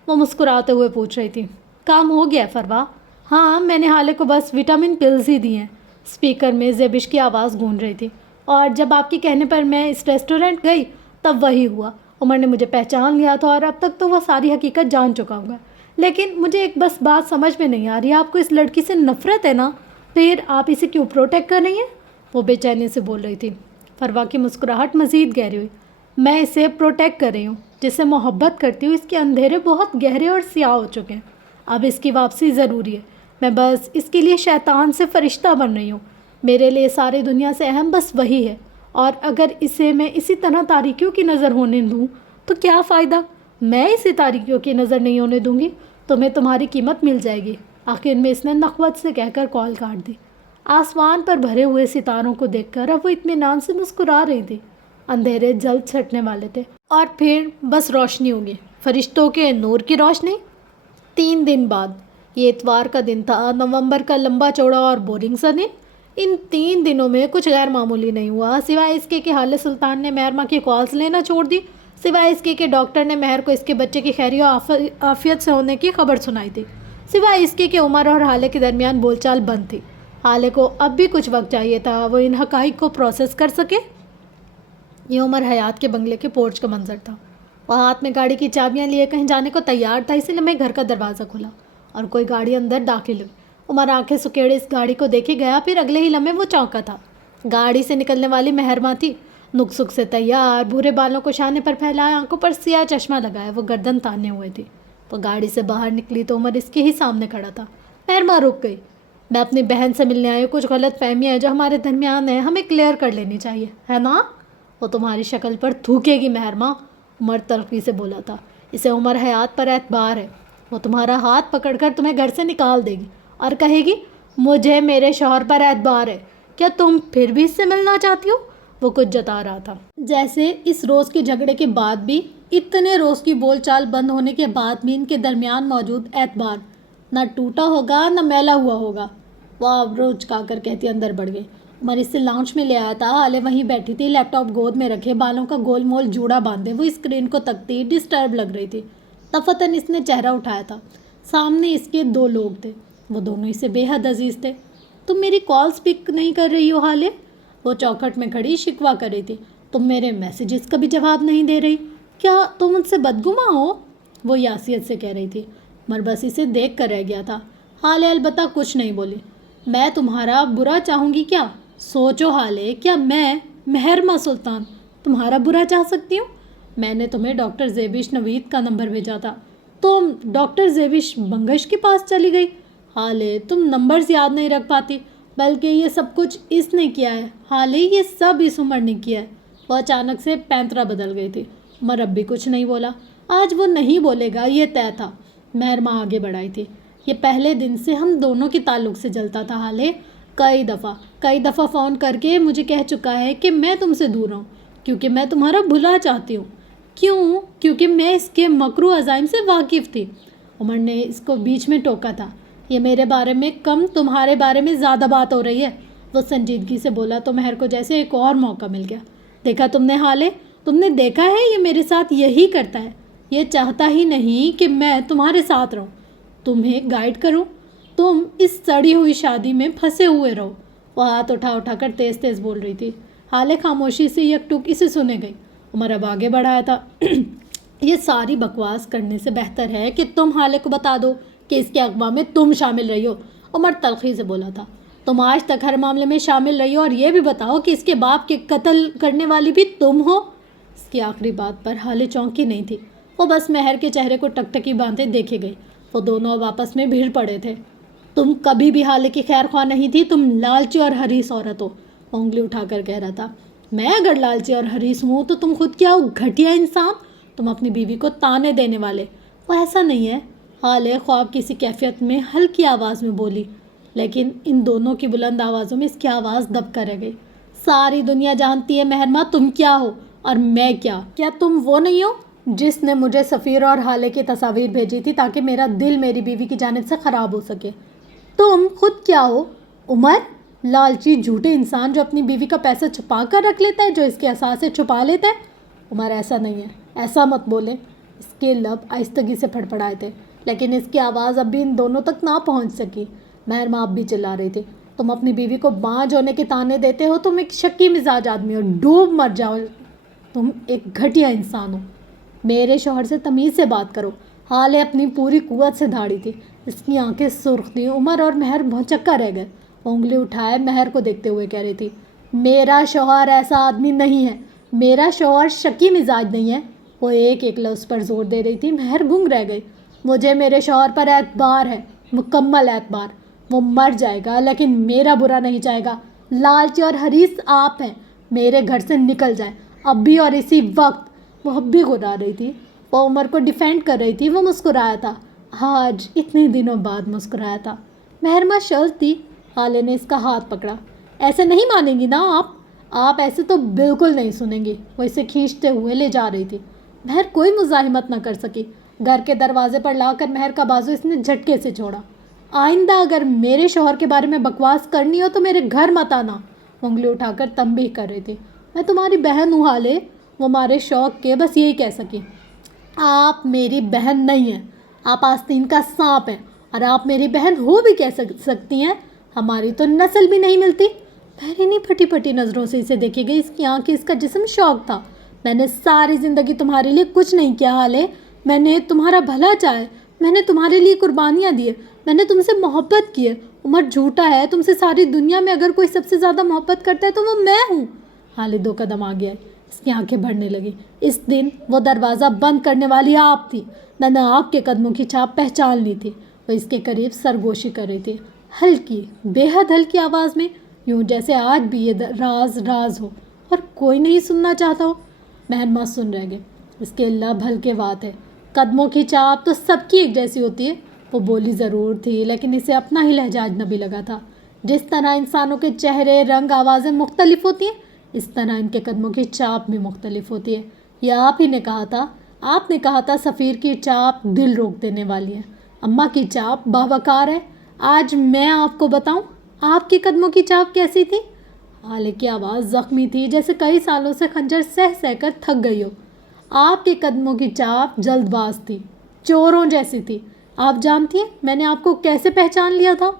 وہ مسکراتے ہوئے پوچھ رہی تھی. کام ہو گیا فروہ؟ ہاں میں نے حالے کو بس وٹامن پلز ہی دی ہیں. اسپیکر میں زیبش کی آواز گونج رہی تھی. اور جب آپ کے کہنے پر میں اس ریسٹورنٹ گئی تب وہی ہوا. عمر نے مجھے پہچان لیا تھا اور اب تک تو وہ ساری حقیقت جان چکا ہوگا. لیکن مجھے ایک بس بات سمجھ میں نہیں آ رہی. آپ کو اس لڑکی سے نفرت ہے نا؟ پھر آپ اسے کیوں پروٹیکٹ کر رہی ہیں؟ وہ بے چینی سے بول رہی تھی. فروہ کی مسکراہٹ مزید گہری ہوئی. میں اسے پروٹیکٹ کر رہی ہوں، جس سے محبت کرتی ہوں. اس کے اندھیرے بہت گہرے اور سیاہ ہو چکے ہیں. اب اس کی واپسی ضروری ہے. میں بس اس کے لیے شیطان سے فرشتہ بن رہی ہوں. میرے لیے ساری دنیا سے اہم بس وہی ہے. اور اگر اسے میں اسی طرح تاریکیوں کی نظر ہونے دوں تو کیا فائدہ؟ میں اسے تاریکیوں کی نظر نہیں ہونے دوں گی. تمہیں تمہاری قیمت مل جائے گی. آخر میں اس نے نخوت سے کہہ کر کال کاٹ دی. آسمان پر بھرے ہوئے ستاروں کو دیکھ کر اب وہ اطمینان سے مسکرا رہی تھی. اندھیرے جلد چھٹنے والے تھے اور پھر بس روشنی ہوگی، فرشتوں کے نور کی روشنی. 3 دن بعد، یہ اتوار کا دن تھا، نومبر کا لمبا چوڑا اور بورنگ سا دن. ان 3 دنوں میں کچھ غیر معمولی نہیں ہوا، سوائے اس کے کہ حالے سلطان نے مہرماں کی کالز لینا چھوڑ دی، سوائے اس کے کہ ڈاکٹر نے مہر کو اس کے بچے کی خیری و عافیت سے ہونے کی خبر سنائی تھی. سوائے اس کے کہ عمر اور حالے کے درمیان بول چال بند تھی۔ حالے کو اب بھی کچھ وقت چاہیے تھا وہ ان حقائق کو پروسیس کر سکے۔ یہ عمر حیات کے بنگلے کے پورچ کا منظر تھا۔ وہ ہاتھ میں گاڑی کی چابیاں لیے کہیں جانے کو تیار تھا، اسی لمحے گھر کا دروازہ کھلا اور کوئی گاڑی اندر داخل ہوئی۔ عمر آنکھیں سکیڑے اس گاڑی کو دیکھے گیا، پھر اگلے ہی لمحے وہ چونکا تھا۔ گاڑی سے نکلنے والی مہرماں تھی، نک سک سے تیار، بھورے بالوں کو شانے پر پھیلائے، آنکھوں پر سیاہ چشمہ لگائے، وہ گردن تانے ہوئے تھی۔ وہ گاڑی سے باہر نکلی تو عمر اس کے ہی سامنے کھڑا تھا۔ مہرماں رک گئی۔ میں اپنی بہن سے ملنے آئی ہوں، کچھ غلط فہمی ہے جو ہمارے درمیان ہے، ہمیں کلیئر کر لینی چاہیے، ہے نا؟ وہ تمہاری شکل پر تھوکے گی مہرماں، عمر تلخی سے بولا تھا۔ اسے عمر حیات پر اعتبار ہے، وہ تمہارا ہاتھ پکڑ کر تمہیں گھر سے نکال دے گی اور کہے گی مجھے میرے شوہر پر اعتبار ہے، کیا تم پھر بھی اس سے ملنا چاہتی ہو؟ وہ کچھ جتا رہا تھا، جیسے اس روز کے جھگڑے کے بعد بھی، اتنے روز کی بول چال بند ہونے کے بعد بھی ان کے درمیان موجود اعتبار نہ ٹوٹا ہوگا نہ میلا ہوا ہوگا۔ وہ آبرو چکا کر کہتی اندر بڑھ گئی۔ عمر اس سے لانچ میں لے آیا تھا، حالے وہیں بیٹھی تھی، لیپ ٹاپ گود میں رکھے، بالوں کا گول مول جوڑا باندھے وہ اسکرین کو تکتی ڈسٹرب لگ رہی تھی۔ دفتن اس نے چہرہ اٹھایا تھا، سامنے اس کے دو لوگ تھے، وہ دونوں اسے بے حد عزیز تھے۔ تم میری کالز پک نہیں کر رہی ہو حالے؟ وہ چوکھٹ میں کھڑی شکوہ کر رہی تھی۔ تم میرے میسیجز کا بھی جواب نہیں دے رہی، کیا تم ان سے بدگماں ہو؟ وہ یاسیت سے کہہ رہی تھی۔ عمر بس اسے دیکھ کر رہ گیا تھا۔ حالے البتہ کچھ نہیں بولی۔ میں تمہارا برا چاہوں گی کیا؟ سوچو حالے، کیا میں مہرماں سلطان تمہارا برا چاہ سکتی ہوں؟ میں نے تمہیں ڈاکٹر زیبش نوید کا نمبر بھیجا تھا، تم ڈاکٹر زیبش بنگش کے پاس چلی گئی۔ حالے تم نمبرز یاد نہیں رکھ پاتی، بلکہ یہ سب کچھ اس نے کیا ہے۔ حالے یہ سب اس عمر نے کیا ہے۔ وہ اچانک سے پینترا بدل گئی تھی۔ عمر اب بھی کچھ نہیں بولا، آج وہ نہیں بولے گا یہ طے تھا۔ مہرماں آگے بڑھائی تھی۔ یہ پہلے دن سے ہم دونوں کے تعلق سے جلتا تھا حالے، کئی دفعہ فون کر کے مجھے کہہ چکا ہے کہ میں تم سے دور ہوں کیونکہ میں تمہارا بھلا چاہتی ہوں۔ کیوں؟ کیونکہ میں اس کے مکروہ عزائم سے واقف تھی۔ عمر نے اس کو بیچ میں ٹوکا تھا۔ یہ میرے بارے میں کم، تمہارے بارے میں زیادہ بات ہو رہی ہے، وہ سنجیدگی سے بولا تو مہر کو جیسے ایک اور موقع مل گیا۔ دیکھا تم نے حالے، تم نے دیکھا ہے یہ میرے ساتھ یہی کرتا ہے، یہ چاہتا ہی نہیں کہ میں تمہارے ساتھ رہوں، تمہیں گائیڈ کروں، تم اس سڑی ہوئی شادی میں پھنسے ہوئے رہو۔ وہ ہاتھ اٹھا کر تیز تیز بول رہی تھی۔ حالے خاموشی سے یک ٹک اسے سنے گئی۔ عمر اب آگے بڑھایا تھا۔ یہ ساری بکواس کرنے سے بہتر ہے کہ تم حالے کو بتا دو کہ اس کے اقوام میں تم شامل رہی ہو، عمر تلخی سے بولا تھا۔ تم آج تک ہر معاملے میں شامل رہی ہو، اور یہ بھی بتاؤ کہ اس کے باپ کے قتل کرنے والی بھی تم ہو۔ اس کی آخری بات پر حالے چونکی نہیں تھی، وہ بس مہر کے چہرے کو ٹکٹکی باندھے دیکھے گئی۔ وہ دونوں اب آپس میں بھیڑ پڑے تھے۔ تم کبھی بھی حالے کی خیر خواہ نہیں تھی، تم لالچی اور حریص عورت ہو، وہ انگلی اٹھا کر کہہ رہا تھا۔ میں اگر لالچی اور حریص ہوں تو تم خود کیا ہو؟ گھٹیا انسان، تم اپنی بیوی کو تانے دینے والے۔ وہ ایسا نہیں ہے، حالے خواب کسی کیفیت میں ہلکی آواز میں بولی، لیکن ان دونوں کی بلند آوازوں میں اس کی آواز دب کر رہ گئی۔ ساری دنیا جانتی ہے مہرماں تم کیا ہو اور میں کیا تم وہ نہیں ہو جس نے مجھے سفیر اور حالے کی تصاویر بھیجی تھی تاکہ میرا دل میری بیوی کی جانب سے خراب ہو سکے؟ تم خود کیا ہو؟ عمر، لالچی جھوٹے انسان جو اپنی بیوی کا پیسہ چھپا کر رکھ لیتا ہے، جو اس کے اثاثے چھپا لیتا ہے۔ عمر ایسا نہیں ہے، ایسا مت بولے۔ اس کے لب آہستگی سے پھڑپڑائے تھے، لیکن اس کی آواز اب بھی ان دونوں تک نہ پہنچ سکی۔ مہرماں اب بھی چلا رہی تھی۔ تم اپنی بیوی کو بانجھ ہونے کے تانے دیتے ہو، تم ایک شکی مزاج آدمی ہو، ڈوب مر جاؤ، تم ایک گھٹیا انسان ہو۔ میرے شوہر سے تمیز سے بات کرو۔ حالے اپنی پوری قوت سے دھاڑی تھی، اس کی آنکھیں سرخ تھیں۔ عمر اور مہر بھونچکا رہ گئے۔ انگلی اٹھائے مہر کو دیکھتے ہوئے کہہ رہی تھی، میرا شوہر ایسا آدمی نہیں ہے، میرا شوہر شکی مزاج نہیں ہے۔ وہ ایک لفظ پر زور دے رہی تھی۔ مہر گنگ رہ گئی۔ مجھے میرے شوہر پر اعتبار ہے، مکمل اعتبار۔ وہ مر جائے گا لیکن میرا برا نہیں چاہے گا۔ لالچی اور حریص آپ ہیں، میرے گھر سے نکل جائیں اب بھی اور اسی وقت۔ وہ اب بھی گھبرا رہی تھی، وہ عمر کو ڈیفینڈ کر رہی تھی۔ وہ مسکرایا تھا، آج اتنے دنوں بعد مسکرایا تھا۔ مہرماں شرط تھی۔ حالے نے اس کا ہاتھ پکڑا۔ ایسے نہیں مانیں گی نا آپ ایسے تو بالکل نہیں سنیں گی۔ وہ اسے کھینچتے ہوئے لے جا رہی تھی۔ مہر کوئی مزاحمت نہ کر سکی۔ گھر کے دروازے پر لا کر مہر کا بازو اس نے جھٹکے سے چھوڑا۔ آئندہ اگر میرے شوہر کے بارے میں بکواس کرنی ہو تو میرے گھر مت آنا، انگلی اٹھا کر تنبیہ کر رہی تھی۔ میں تمہاری بہن ہوں حالے، وہ ہمارے شوق کے بس یہی کہہ سکی۔ آپ میری بہن نہیں ہیں، آپ آستین کا سانپ ہیں، اور آپ میری بہن ہو بھی کہہ سکتی ہیں؟ ہماری تو نسل بھی نہیں ملتی۔ بحرینی پھٹی پھٹی نظروں سے اسے دیکھی گئی۔ اس کی آنکھیں، اس کا جسم شوق تھا۔ میں نے ساری زندگی تمہارے لیے کچھ نہیں کیا حالے، میں نے تمہارا بھلا چاہے، میں نے تمہارے لیے قربانیاں دی، میں نے تم سے محبت کی ہے۔ عمر جھوٹا ہے، تم سے ساری دنیا میں اگر کوئی سب سے زیادہ محبت کرتا ہے تو وہ میں ہوں۔ حالے 2 قدم آگے آئے، اس کی آنکھیں بھرنے لگی۔ اس دن وہ دروازہ بند کرنے والی آپ تھی۔ میں نے آپ کے قدموں کی چھاپ پہچان لی تھی۔ وہ اس کے قریب سرگوشی کر رہی تھی، ہلکی، بے حد ہلکی آواز میں، یوں جیسے آج بھی یہ راز راز ہو اور کوئی نہیں سننا چاہتا ہو۔ مہرماں سن رہ گئے۔ اس کے لب ہلکے وات ہے، قدموں کی چاپ تو سب کی ایک جیسی ہوتی ہے۔ وہ بولی ضرور تھی لیکن اسے اپنا ہی لہجہ اجنبی لگا تھا۔ جس طرح انسانوں کے چہرے، رنگ، آوازیں مختلف ہوتی ہیں، اس طرح ان کے قدموں کی چاپ بھی مختلف ہوتی ہے۔ یہ آپ ہی نے کہا تھا، آپ نے کہا تھا سفیر کی چاپ دل روک دینے والی ہے، اماں کی چاپ باوقار ہے۔ آج میں آپ کو بتاؤں آپ کی قدموں کی چاپ کیسی تھی؟ حالے کی آواز زخمی تھی، جیسے کئی سالوں سے خنجر سہ سہ کر تھک گئی ہو۔ آپ کے قدموں کی چاپ جلد باز تھی، چوروں جیسی تھی۔ آپ جانتی ہیں میں نے آپ کو کیسے پہچان لیا تھا؟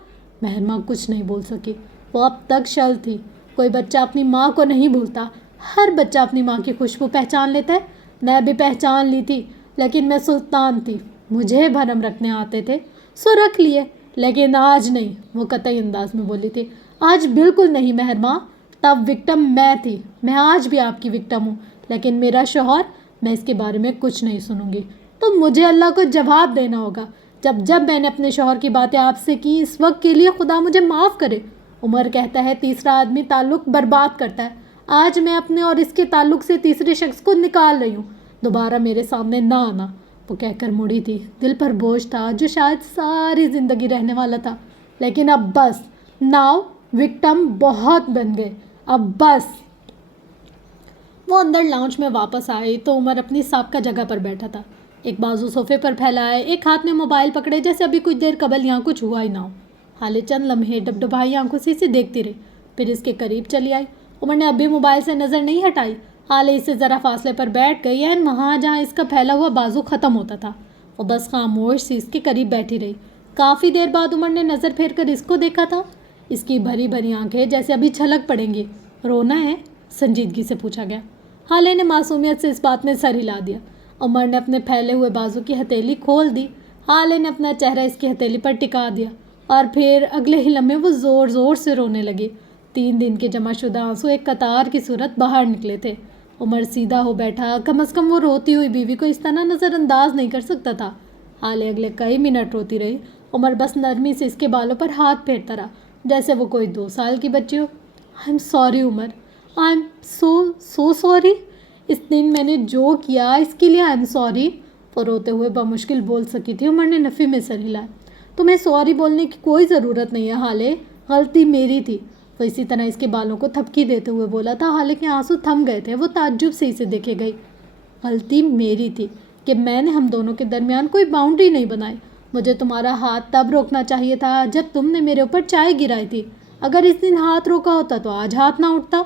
مہرماں کچھ نہیں بول سکی۔ وہ اب تک شل تھی۔ کوئی بچہ اپنی ماں کو نہیں بھولتا، ہر بچہ اپنی ماں کی خوشبو پہچان لیتا ہے۔ میں بھی پہچان لی تھی، لیکن میں سلطان تھی، مجھے بھرم رکھنے آتے تھے سو رکھ لیے، لیکن آج نہیں۔ وہ قطعی انداز میں بولی تھی۔ آج بالکل نہیں مہرماں، تب وکٹم میں تھی، میں آج بھی آپ کی وکٹم ہوں، لیکن میرا شوہر، میں اس کے بارے میں کچھ نہیں سنوں گی۔ تو مجھے اللہ کو جواب دینا ہوگا۔ جب میں نے اپنے شوہر کی باتیں آپ سے کی، اس وقت کے لیے خدا مجھے معاف کرے۔ عمر کہتا ہے تیسرا آدمی تعلق برباد کرتا ہے۔ آج میں اپنے اور اس کے تعلق سے تیسرے شخص کو نکال رہی ہوں، دوبارہ میرے سامنے نہ آنا۔ وہ کہہ کر مڑی تھی۔ دل پر بوجھ تھا جو شاید ساری زندگی رہنے والا تھا، لیکن اب بس، ناؤ وکٹم بہت بن گئے، اب بس۔ وہ اندر لاؤنج میں واپس آئی تو عمر اپنی سابقہ جگہ پر بیٹھا تھا، ایک بازو صوفے پر پھیلائے، ایک ہاتھ میں موبائل پکڑے، جیسے ابھی کچھ دیر قبل یہاں کچھ ہوا ہی نہ ہو۔ حالے چند لمحے ڈبڈبائی آنکھوں سے اسے دیکھتی رہی، پھر اس کے قریب چلی آئی۔ عمر نے ابھی موبائل سے نظر نہیں ہٹائی۔ حالے اس سے ذرا فاصلے پر بیٹھ گئی، این وہاں جہاں اس کا پھیلا ہوا بازو ختم ہوتا تھا۔ وہ بس خاموش سی اس کے قریب بیٹھی رہی۔ کافی دیر بعد عمر نے نظر پھیر کر اس کو دیکھا تھا۔ اس کی بھری بھری آنکھیں جیسے ابھی چھلک پڑیں گی۔ رونا ہے؟ سنجیدگی سے پوچھا گیا۔ حالے نے معصومیت سے اس بات میں سر ہلا دیا۔ عمر نے اپنے پھیلے ہوئے بازو کی ہتھیلی کھول دی۔ حالے نے اپنا چہرہ اس کی ہتھیلی پر ٹکا دیا اور پھر اگلے ہی لمحے وہ زور زور سے رونے لگی۔ 3 دن کے جمع شدہ آنسو ایک قطار کی صورت باہر نکلے تھے۔ عمر سیدھا ہو بیٹھا، کم از کم وہ روتی ہوئی بیوی کو اس طرح نظر انداز نہیں کر سکتا تھا۔ حالے اگلے کئی منٹ روتی رہی۔ عمر بس نرمی سے اس کے بالوں پر ہاتھ پھیرتا رہا، جیسے وہ کوئی 2 سال کی بچی ہو۔ I am sorry Umar, I am so sorry. اس دن میں نے جو کیا اس کے لیے آئی ایم سوری۔ وہ روتے ہوئے بمشکل بول سکی تھی۔ عمر نے نفی میں سر ہلایا۔ تمہیں سوری بولنے کی کوئی ضرورت نہیں ہے حالے، غلطی میری تھی۔ وہ اسی طرح اس کے بالوں کو تھپکی دیتے ہوئے بولا تھا۔ حالے کے آنسو تھم گئے تھے۔ وہ تعجب سے اسے دیکھے گئی۔ غلطی میری تھی کہ میں نے ہم دونوں کے درمیان کوئی باؤنڈری نہیں بنائی۔ مجھے تمہارا ہاتھ تب روکنا چاہیے تھا جب تم نے میرے اوپر چائے گرائی تھی۔ اگر اس دن ہاتھ روکا ہوتا تو آج ہاتھ نہ اٹھتا۔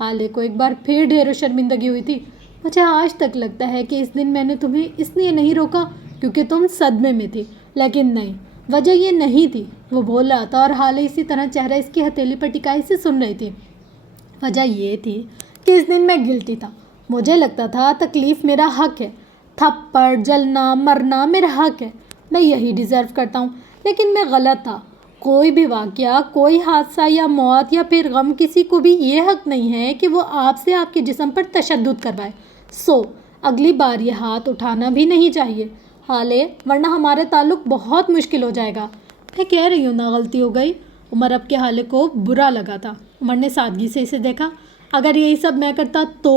حالے کو ایک بار پھر ڈھیر و شرمندگی ہوئی تھی۔ مجھے آج تک لگتا ہے کہ اس دن میں نے تمہیں اس لیے نہیں روکا کیونکہ تم صدمے میں تھی، لیکن نہیں، وجہ یہ نہیں تھی۔ وہ بول رہا تھا اور حالے اسی طرح چہرہ اس کی ہتھیلی پر ٹکائی سے سن رہی تھی۔ وجہ یہ تھی کہ اس دن میں گلٹی تھا۔ مجھے لگتا تھا تکلیف میرا حق ہے، تھپڑ، جلنا، مرنا میرا حق ہے، میں یہی ڈیزرو کرتا ہوں، لیکن میں غلط تھا۔ کوئی بھی واقعہ، کوئی حادثہ یا موت یا پھر غم کسی کو بھی یہ حق نہیں ہے کہ وہ آپ سے آپ کے جسم پر تشدد کروائے۔ اگلی بار یہ ہاتھ اٹھانا بھی نہیں چاہیے حالے، ورنہ ہمارے تعلق بہت مشکل ہو جائے گا۔ میں کہہ رہی ہوں نا غلطی ہو گئی۔ عمر اب کے حالے کو برا لگا تھا۔ عمر نے سادگی سے اسے دیکھا۔ اگر یہی سب میں کرتا تو؟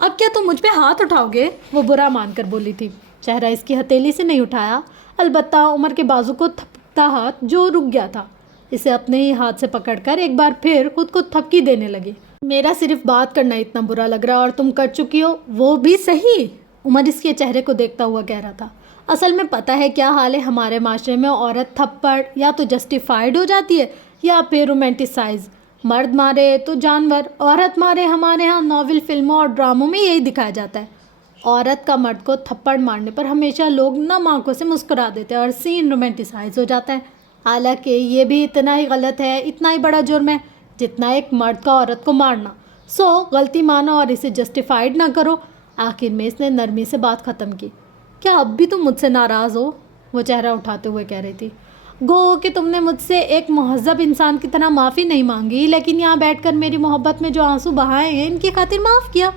اب کیا تم مجھ پہ ہاتھ اٹھاؤ گے؟ وہ برا مان کر بولی تھی۔ چہرہ اس کی ہتھیلی سے نہیں اٹھایا، البتہ عمر کے بازو کو تھپکتا ہاتھ جو رک گیا تھا، اسے اپنے ہی ہاتھ سے پکڑ کر ایک بار پھر خود کو تھپکی دینے لگی۔ میرا صرف بات کرنا اتنا برا لگ رہا اور تم کر چکی ہو، وہ بھی صحیح، عمر اس کے چہرے کو دیکھتا ہوا کہہ رہا تھا۔ اصل میں پتہ ہے کیا حال ہے، ہمارے معاشرے میں عورت تھپڑ یا تو جسٹیفائڈ ہو جاتی ہے یا پھر رومانٹیسائز۔ مرد مارے تو جانور، عورت مارے ہمارے ہاں ناول، فلموں اور ڈراموں میں یہی دکھایا جاتا ہے۔ عورت کا مرد کو تھپڑ مارنے پر ہمیشہ لوگ نم آنکھوں سے مسکرا دیتے ہیں اور سین رومانٹیسائز ہو جاتا ہے، حالانکہ یہ بھی اتنا ہی غلط ہے، اتنا ہی بڑا جرم ہے جتنا ایک مرد کا عورت کو مارنا۔ سو غلطی مانو اور اسے جسٹیفائڈ نہ کرو۔ آخر میں اس نے نرمی سے بات ختم کی۔ کیا اب بھی تم مجھ سے ناراض ہو؟ وہ چہرہ اٹھاتے ہوئے کہہ رہی تھی۔ گو کہ تم نے مجھ سے ایک مہذب انسان کی طرح معافی نہیں مانگی، لیکن یہاں بیٹھ کر میری محبت میں جو آنسو بہائے ہیں ان کی خاطر معاف کیا۔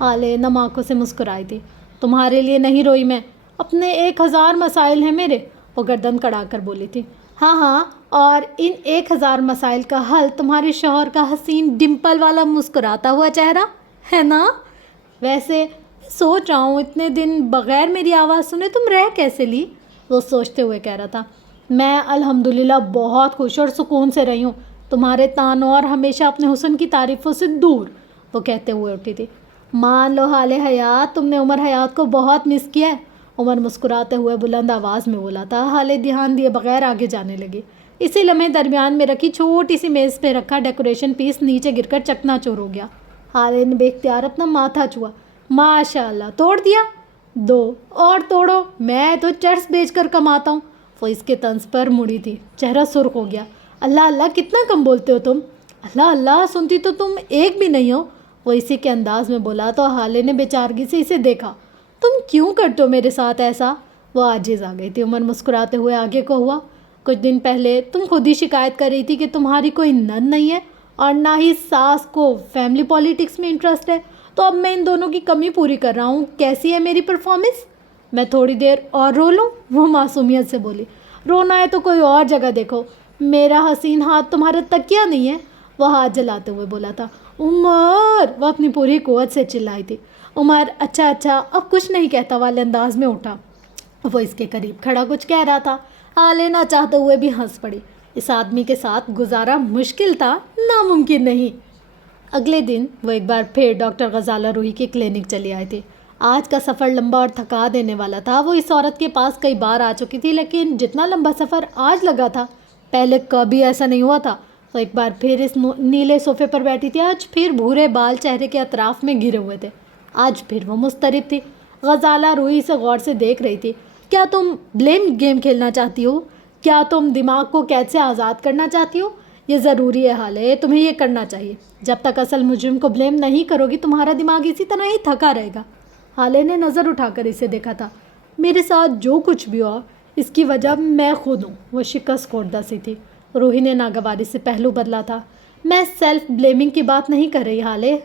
ہالے نم آنکھوں سے مسکرائی تھی۔ تمہارے لیے نہیں روئی میں، اپنے 1000 مسائل ہیں میرے، وہ گردن کڑا کر بولی تھی۔ ہاں ہاں، اور ان 1000 مسائل کا حل تمہارے شوہر کا حسین ڈمپل والا مسکراتا ہوا چہرہ ہے نا؟ ویسے سوچ رہا ہوں اتنے دن بغیر میری آواز سنے تم رہ کیسے لی؟ وہ سوچتے ہوئے کہہ رہا تھا۔ میں الحمدللہ بہت خوش اور سکون سے رہی ہوں، تمہارے تانوں اور ہمیشہ اپنے حسن کی تعریفوں سے دور، وہ کہتے ہوئے اٹھی تھی۔ مان لو حال حیات، تم نے عمر حیات کو بہت مس کیا ہے، عمر مسکراتے ہوئے بلند آواز میں بولا تھا۔ حالے دھیان دیے بغیر آگے جانے لگی۔ اسی لمحے درمیان میں رکھی چھوٹی سی میز پہ رکھا ڈیکوریشن پیس نیچے گر کر چکنا چور ہو گیا۔ حالے نے بے اختیار اپنا ماتھا چھوا۔ ماشاء اللہ، توڑ دیا؟ دو اور توڑو، میں تو چرس بیچ کر کماتا ہوں۔ وہ اس کے طنز پر مڑی تھی، چہرہ سرخ ہو گیا۔ اللہ اللہ، کتنا کم بولتے ہو تم، اللہ اللہ سنتی تو تم ایک بھی نہیں ہو، وہ اسی کے انداز میں بولا تو حالے نے بیچارگی سے اسے دیکھا۔ تم کیوں کرتے ہو میرے ساتھ ایسا؟ وہ عاجز آ گئی تھی۔ عمر مسکراتے ہوئے آگے کو ہوا۔ کچھ دن پہلے تم خود ہی شکایت کر رہی تھی کہ تمہاری کوئی نند نہیں ہے اور نہ ہی ساس کو فیملی پالیٹکس میں انٹرسٹ ہے، تو اب میں ان دونوں کی کمی پوری کر رہا ہوں۔ کیسی ہے میری پرفارمنس؟ میں تھوڑی دیر اور رو لوں؟ وہ معصومیت سے بولی۔ رونا ہے تو کوئی اور جگہ دیکھو، میرا حسین ہاتھ تمہارا تکیہ نہیں ہے، وہ ہاتھ جلاتے ہوئے بولا تھا۔ عمر، وہ اپنی پوری قوت سے چلائی تھی۔ عمر اچھا اچھا اب کچھ نہیں کہتا والے انداز میں اٹھا۔ وہ اس کے قریب کھڑا کچھ کہہ رہا تھا۔ حالے نہ چاہتے ہوئے بھی ہنس پڑی۔ اس آدمی کے ساتھ گزارا مشکل تھا، ناممکن نہیں۔ اگلے دن وہ ایک بار پھر ڈاکٹر غزالہ روحی کی کلینک چلی آئی تھی۔ آج کا سفر لمبا اور تھکا دینے والا تھا۔ وہ اس عورت کے پاس کئی بار آ چکی تھی، لیکن جتنا لمبا سفر آج لگا تھا پہلے کبھی ایسا نہیں ہوا تھا۔ وہ ایک بار پھر اس نیلے صوفے پر بیٹھی تھی۔ آج پھر بھورے بال چہرے کے اطراف میں گرے ہوئے تھے۔ آج پھر وہ مضطرب تھی۔ غزالہ روحی سے غور سے دیکھ رہی تھی۔ کیا تم بلیم گیم کھیلنا چاہتی ہو؟ کیا تم دماغ کو قید سے آزاد کرنا چاہتی ہو؟ یہ ضروری ہے حالے، تمہیں یہ کرنا چاہیے۔ جب تک اصل مجرم کو بلیم نہیں کرو گی تمہارا دماغ اسی طرح ہی تھکا رہے گا۔ حالے نے نظر اٹھا کر اسے دیکھا تھا۔ میرے ساتھ جو کچھ بھی ہوا اس کی وجہ میں خود ہوں، وہ شکست خوردہ سی تھی۔ روحی نے ناگواری سے پہلو بدلا تھا۔ میں سیلف بلیمنگ کی بات نہیں کر رہی حالے،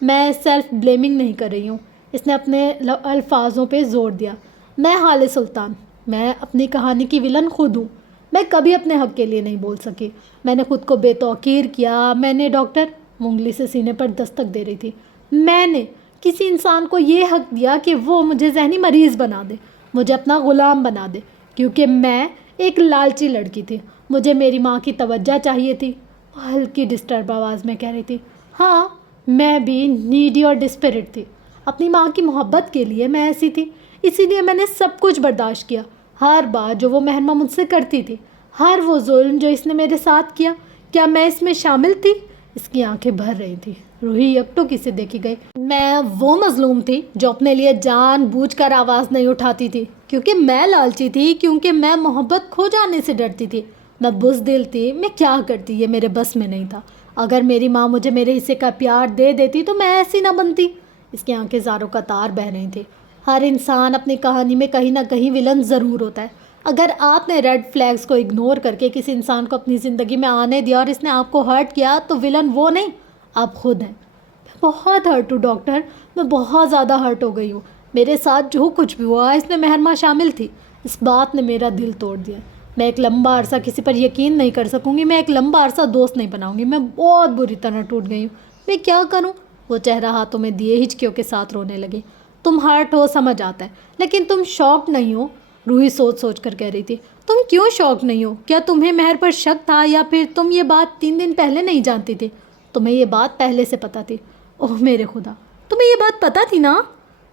میں سیلف بلیمنگ نہیں کر رہی ہوں۔ اس نے اپنے الفاظوں پہ زور دیا۔ میں حالے سلطان، میں اپنی کہانی کی ولن خود ہوں۔ میں کبھی اپنے حق کے لیے نہیں بول سکی، میں نے خود کو بے توقیر کیا، میں نے ڈاکٹر، وہ انگلی سے سینے پر دستک دے رہی تھی، میں نے کسی انسان کو یہ حق دیا کہ وہ مجھے ذہنی مریض بنا دے، مجھے اپنا غلام بنا دے، کیونکہ میں ایک لالچی لڑکی تھی، مجھے میری ماں کی توجہ چاہیے تھی۔ وہ ہلکی ڈسٹرب آواز میں کہہ رہی تھی۔ ہاں، میں بھی نیڈی اور ڈسپیرٹ تھی، اپنی ماں کی محبت کے لیے میں ایسی تھی، اسی لیے میں نے سب کچھ برداشت کیا، ہر بات جو وہ محرمہ مجھ سے کرتی تھی، ہر وہ ظلم جو اس نے میرے ساتھ کیا، کیا میں اس میں شامل تھی؟ اس کی آنکھیں بھر رہی تھی۔ روحی یکٹوکی سے دیکھی گئی۔ میں وہ مظلوم تھی جو اپنے لیے جان بوجھ کر آواز نہیں اٹھاتی تھی، کیونکہ میں لالچی تھی، کیونکہ میں محبت کھو جانے سے ڈرتی تھی، میں بزدل تھی، میں کیا کرتی یہ میرے بس میں نہیں تھا۔ اگر میری ماں مجھے میرے حصے کا پیار دے دیتی تو میں ایسی نہ بنتی۔ اس کی آنکھیں زاروں کا تار بہہ رہی تھی۔ ہر انسان اپنی کہانی میں کہیں نہ کہیں ولن ضرور ہوتا ہے۔ اگر آپ نے ریڈ فلیگز کو اگنور کر کے کسی انسان کو اپنی زندگی میں آنے دیا اور اس نے آپ کو ہرٹ کیا تو ولن وہ نہیں، آپ خود ہیں۔ میں بہت ہرٹ ہوں ڈاکٹر، میں بہت زیادہ ہرٹ ہو گئی ہوں۔ میرے ساتھ جو کچھ بھی ہوا اس میں محرمہ شامل تھی، اس بات نے میرا دل توڑ دیا۔ میں ایک لمبا عرصہ کسی پر یقین نہیں کر سکوں گی، میں ایک لمبا عرصہ دوست نہیں بناؤں گی، میں بہت بری طرح ٹوٹ گئی ہوں، میں کیا کروں؟ وہ چہرہ ہاتھوں میں دیے ہچکیوں کے ساتھ رونے لگی۔ تم ہرٹ ہو سمجھ آتا ہے، لیکن تم شاک نہیں ہو، روحی سوچ سوچ کر کہہ رہی تھی۔ تم کیوں شاک نہیں ہو؟ کیا تمہیں مہر پر شک تھا یا پھر تم یہ بات 3 دن پہلے نہیں جانتی تھی؟ تمہیں یہ بات پہلے سے پتہ تھی؟ اوہ میرے خدا، تمہیں یہ بات پتہ تھی نا؟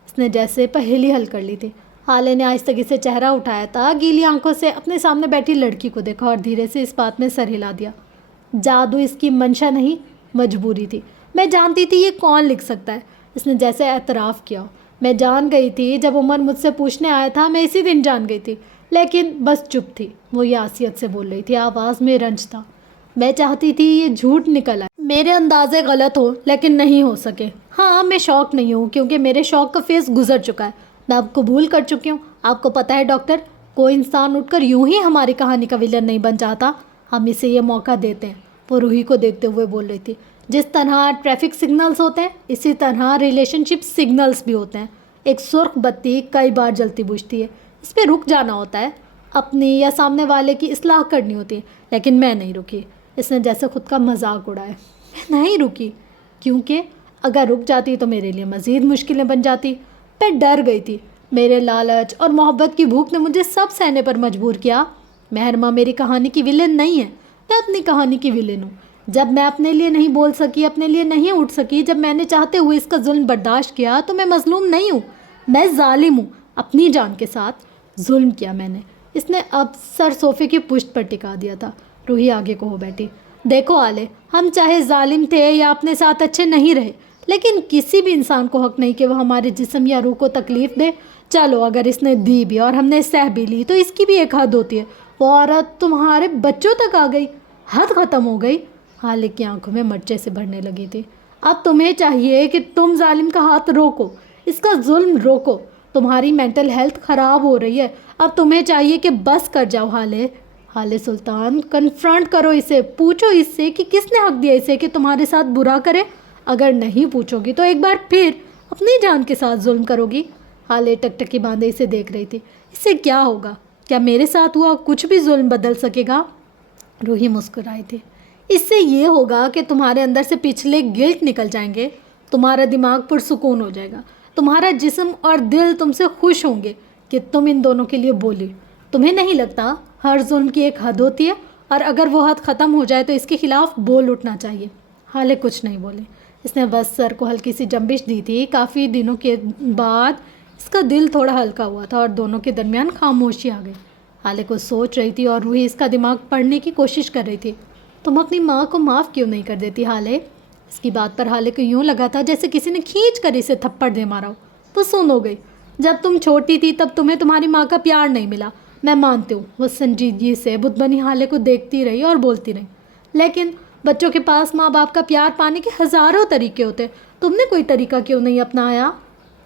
اس نے جیسے پہیلی حل کر لی تھی۔ حالے نے آہستگی سے چہرہ اٹھایا تھا، گیلی آنکھوں سے اپنے سامنے بیٹھی لڑکی کو دیکھا اور دھیرے سے اس بات میں سر ہلا دیا۔ جادو اس کی منشا نہیں، مجبوری تھی۔ میں جانتی تھی یہ کون لکھ سکتا ہے۔ اس نے جیسے اعتراف کیا، میں جان گئی تھی جب عمر مجھ سے پوچھنے آیا تھا، میں اسی دن جان گئی تھی، لیکن بس چپ تھی۔ وہ یاسیت سے بول رہی تھی، آواز میں رنج تھا۔ میں چاہتی تھی یہ جھوٹ نکل آئے، میرے اندازے غلط ہو، لیکن نہیں ہو سکے۔ ہاں میں شوق نہیں ہوں کیونکہ میرے شوق کا فیز گزر چکا ہے، میں اب قبول کر چکی ہوں۔ آپ کو پتہ ہے ڈاکٹر، کوئی انسان اٹھ کر یوں ہی ہماری کہانی کا ولن نہیں بن جاتا، ہم اسے یہ موقع دیتے ہیں۔ وہ روحی کو دیکھتے ہوئے بول رہی تھی، جس طرح ٹریفک سگنلز ہوتے ہیں اسی طرح ریلیشن شپ سگنلز بھی ہوتے ہیں۔ ایک سرخ بتی کئی بار جلتی بجھتی ہے، اس پہ رک جانا ہوتا ہے، اپنی یا سامنے والے کی اصلاح کرنی ہوتی ہے، لیکن میں نہیں رکی۔ اس نے جیسے خود کا مذاق اڑایا۔ میں نہیں رکی کیونکہ اگر رک جاتی تو میرے لیے مزید مشکلیں بن جاتی۔ میں ڈر گئی تھی، میرے لالچ اور محبت کی بھوک نے مجھے سب سہنے پر مجبور کیا۔ مہرماں میری کہانی کی ولن نہیں ہے، میں اپنی کہانی کی ولن ہوں۔ جب میں اپنے لیے نہیں بول سکی، اپنے لیے نہیں اٹھ سکی، جب میں نے چاہتے ہوئے اس کا ظلم برداشت کیا تو میں مظلوم نہیں ہوں، میں ظالم ہوں۔ اپنی جان کے ساتھ ظلم کیا میں نے۔ اس نے اب سر صوفے کی پشت پر ٹکا دیا تھا۔ روحی آگے کو ہو بیٹھی۔ دیکھو آلے، ہم چاہے ظالم تھے یا اپنے ساتھ اچھے نہیں رہے، لیکن کسی بھی انسان کو حق نہیں کہ وہ ہمارے جسم یا روح کو تکلیف دے۔ چلو اگر اس نے دی بھی اور ہم نے سہ بھی لی تو اس کی بھی ایک حد ہوتی ہے۔ وہ عورت تمہارے بچوں تک آ گئی، حد ختم ہو گئی۔ حالے کی آنکھوں میں مرچے سے بھرنے لگی تھی۔ اب تمہیں چاہیے کہ تم ظالم کا ہاتھ روکو، اس کا ظلم روکو۔ تمہاری مینٹل ہیلتھ خراب ہو رہی ہے، اب تمہیں چاہیے کہ بس کر جاؤ۔ حالے سلطان، کنفرنٹ کرو اسے، پوچھو اس سے کہ کس نے حق دیا اسے کہ تمہارے ساتھ برا کرے۔ اگر نہیں پوچھو گی تو ایک بار پھر اپنی جان کے ساتھ ظلم کرو گی۔ حالے ٹکٹکی باندھے اسے دیکھ رہی تھی۔ اس سے کیا ہوگا؟ کیا میرے ساتھ ہوا کچھ بھی ظلم بدل سکے گا؟ روحی مسکرائی تھی۔ اس سے یہ ہوگا کہ تمہارے اندر سے پچھلے گلٹ نکل جائیں گے، تمہارا دماغ پرسکون ہو جائے گا، تمہارا جسم اور دل تم سے خوش ہوں گے کہ تم ان دونوں کے لیے بولی۔ تمہیں نہیں لگتا ہر ظلم کی ایک حد ہوتی ہے، اور اگر وہ حد ختم ہو جائے تو اس کے خلاف بول اٹھنا چاہیے؟ حالے کچھ نہیں بولے، اس نے بس سر کو ہلکی سی جنبش دی تھی۔ کافی دنوں کے بعد اس کا دل تھوڑا ہلکا ہوا تھا اور دونوں کے درمیان خاموشی آ گئی۔ حالے کو سوچ رہی تھی اور روحی اس کا دماغ پڑھنے کی کوشش کر رہی تھی۔ تم اپنی ماں کو معاف کیوں نہیں کر دیتی حالے؟ اس کی بات پر حالے کو یوں لگا تھا جیسے کسی نے کھینچ کر اسے تھپڑ دے مارا ہو۔ وہ سن ہو گئی۔ جب تم چھوٹی تھی تب تمہیں تمہاری ماں کا پیار نہیں ملا، میں مانتی ہوں۔ وہ سنجیدگی سے بت بنی حالے کو دیکھتی رہی اور بولتی رہی، لیکن بچوں کے پاس ماں باپ کا پیار پانے کے ہزاروں طریقے ہوتے، تم نے کوئی طریقہ کیوں نہیں اپنایا؟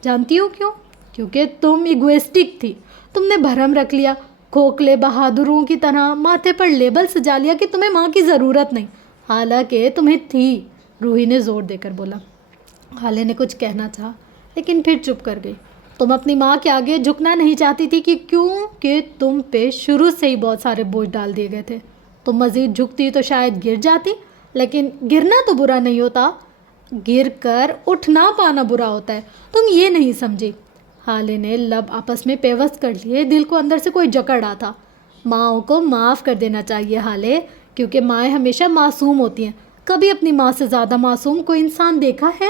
جانتی ہو کیوں؟ کیونکہ تم ایگوئسٹک تھی۔ تم نے بھرم رکھ لیا، کھوکھلے بہادروں کی طرح ماتھے پر لیبل سجا لیا کہ تمہیں ماں کی ضرورت نہیں، حالانکہ تمہیں تھی۔ روحی نے زور دے کر بولا۔ حالے نے کچھ کہنا چاہا لیکن پھر چپ کر گئی۔ تم اپنی ماں کے آگے جھکنا نہیں چاہتی تھی کیونکہ تم پہ شروع سے ہی بہت سارے بوجھ ڈال دیے گئے تھے۔ تم مزید جھکتی تو شاید گر جاتی، لیکن گرنا تو برا نہیں ہوتا، گر کر اٹھ نہ پانا برا ہوتا ہے۔ تم یہ نہیں سمجھی۔ حالے نے لب آپس میں پیوست کر لیے، دل کو اندر سے کوئی جکڑ رہا تھا۔ ماؤں کو معاف کر دینا چاہیے حالے، کیونکہ مائیں ہمیشہ معصوم ہوتی ہیں۔ کبھی اپنی ماں سے زیادہ معصوم کوئی انسان دیکھا ہے؟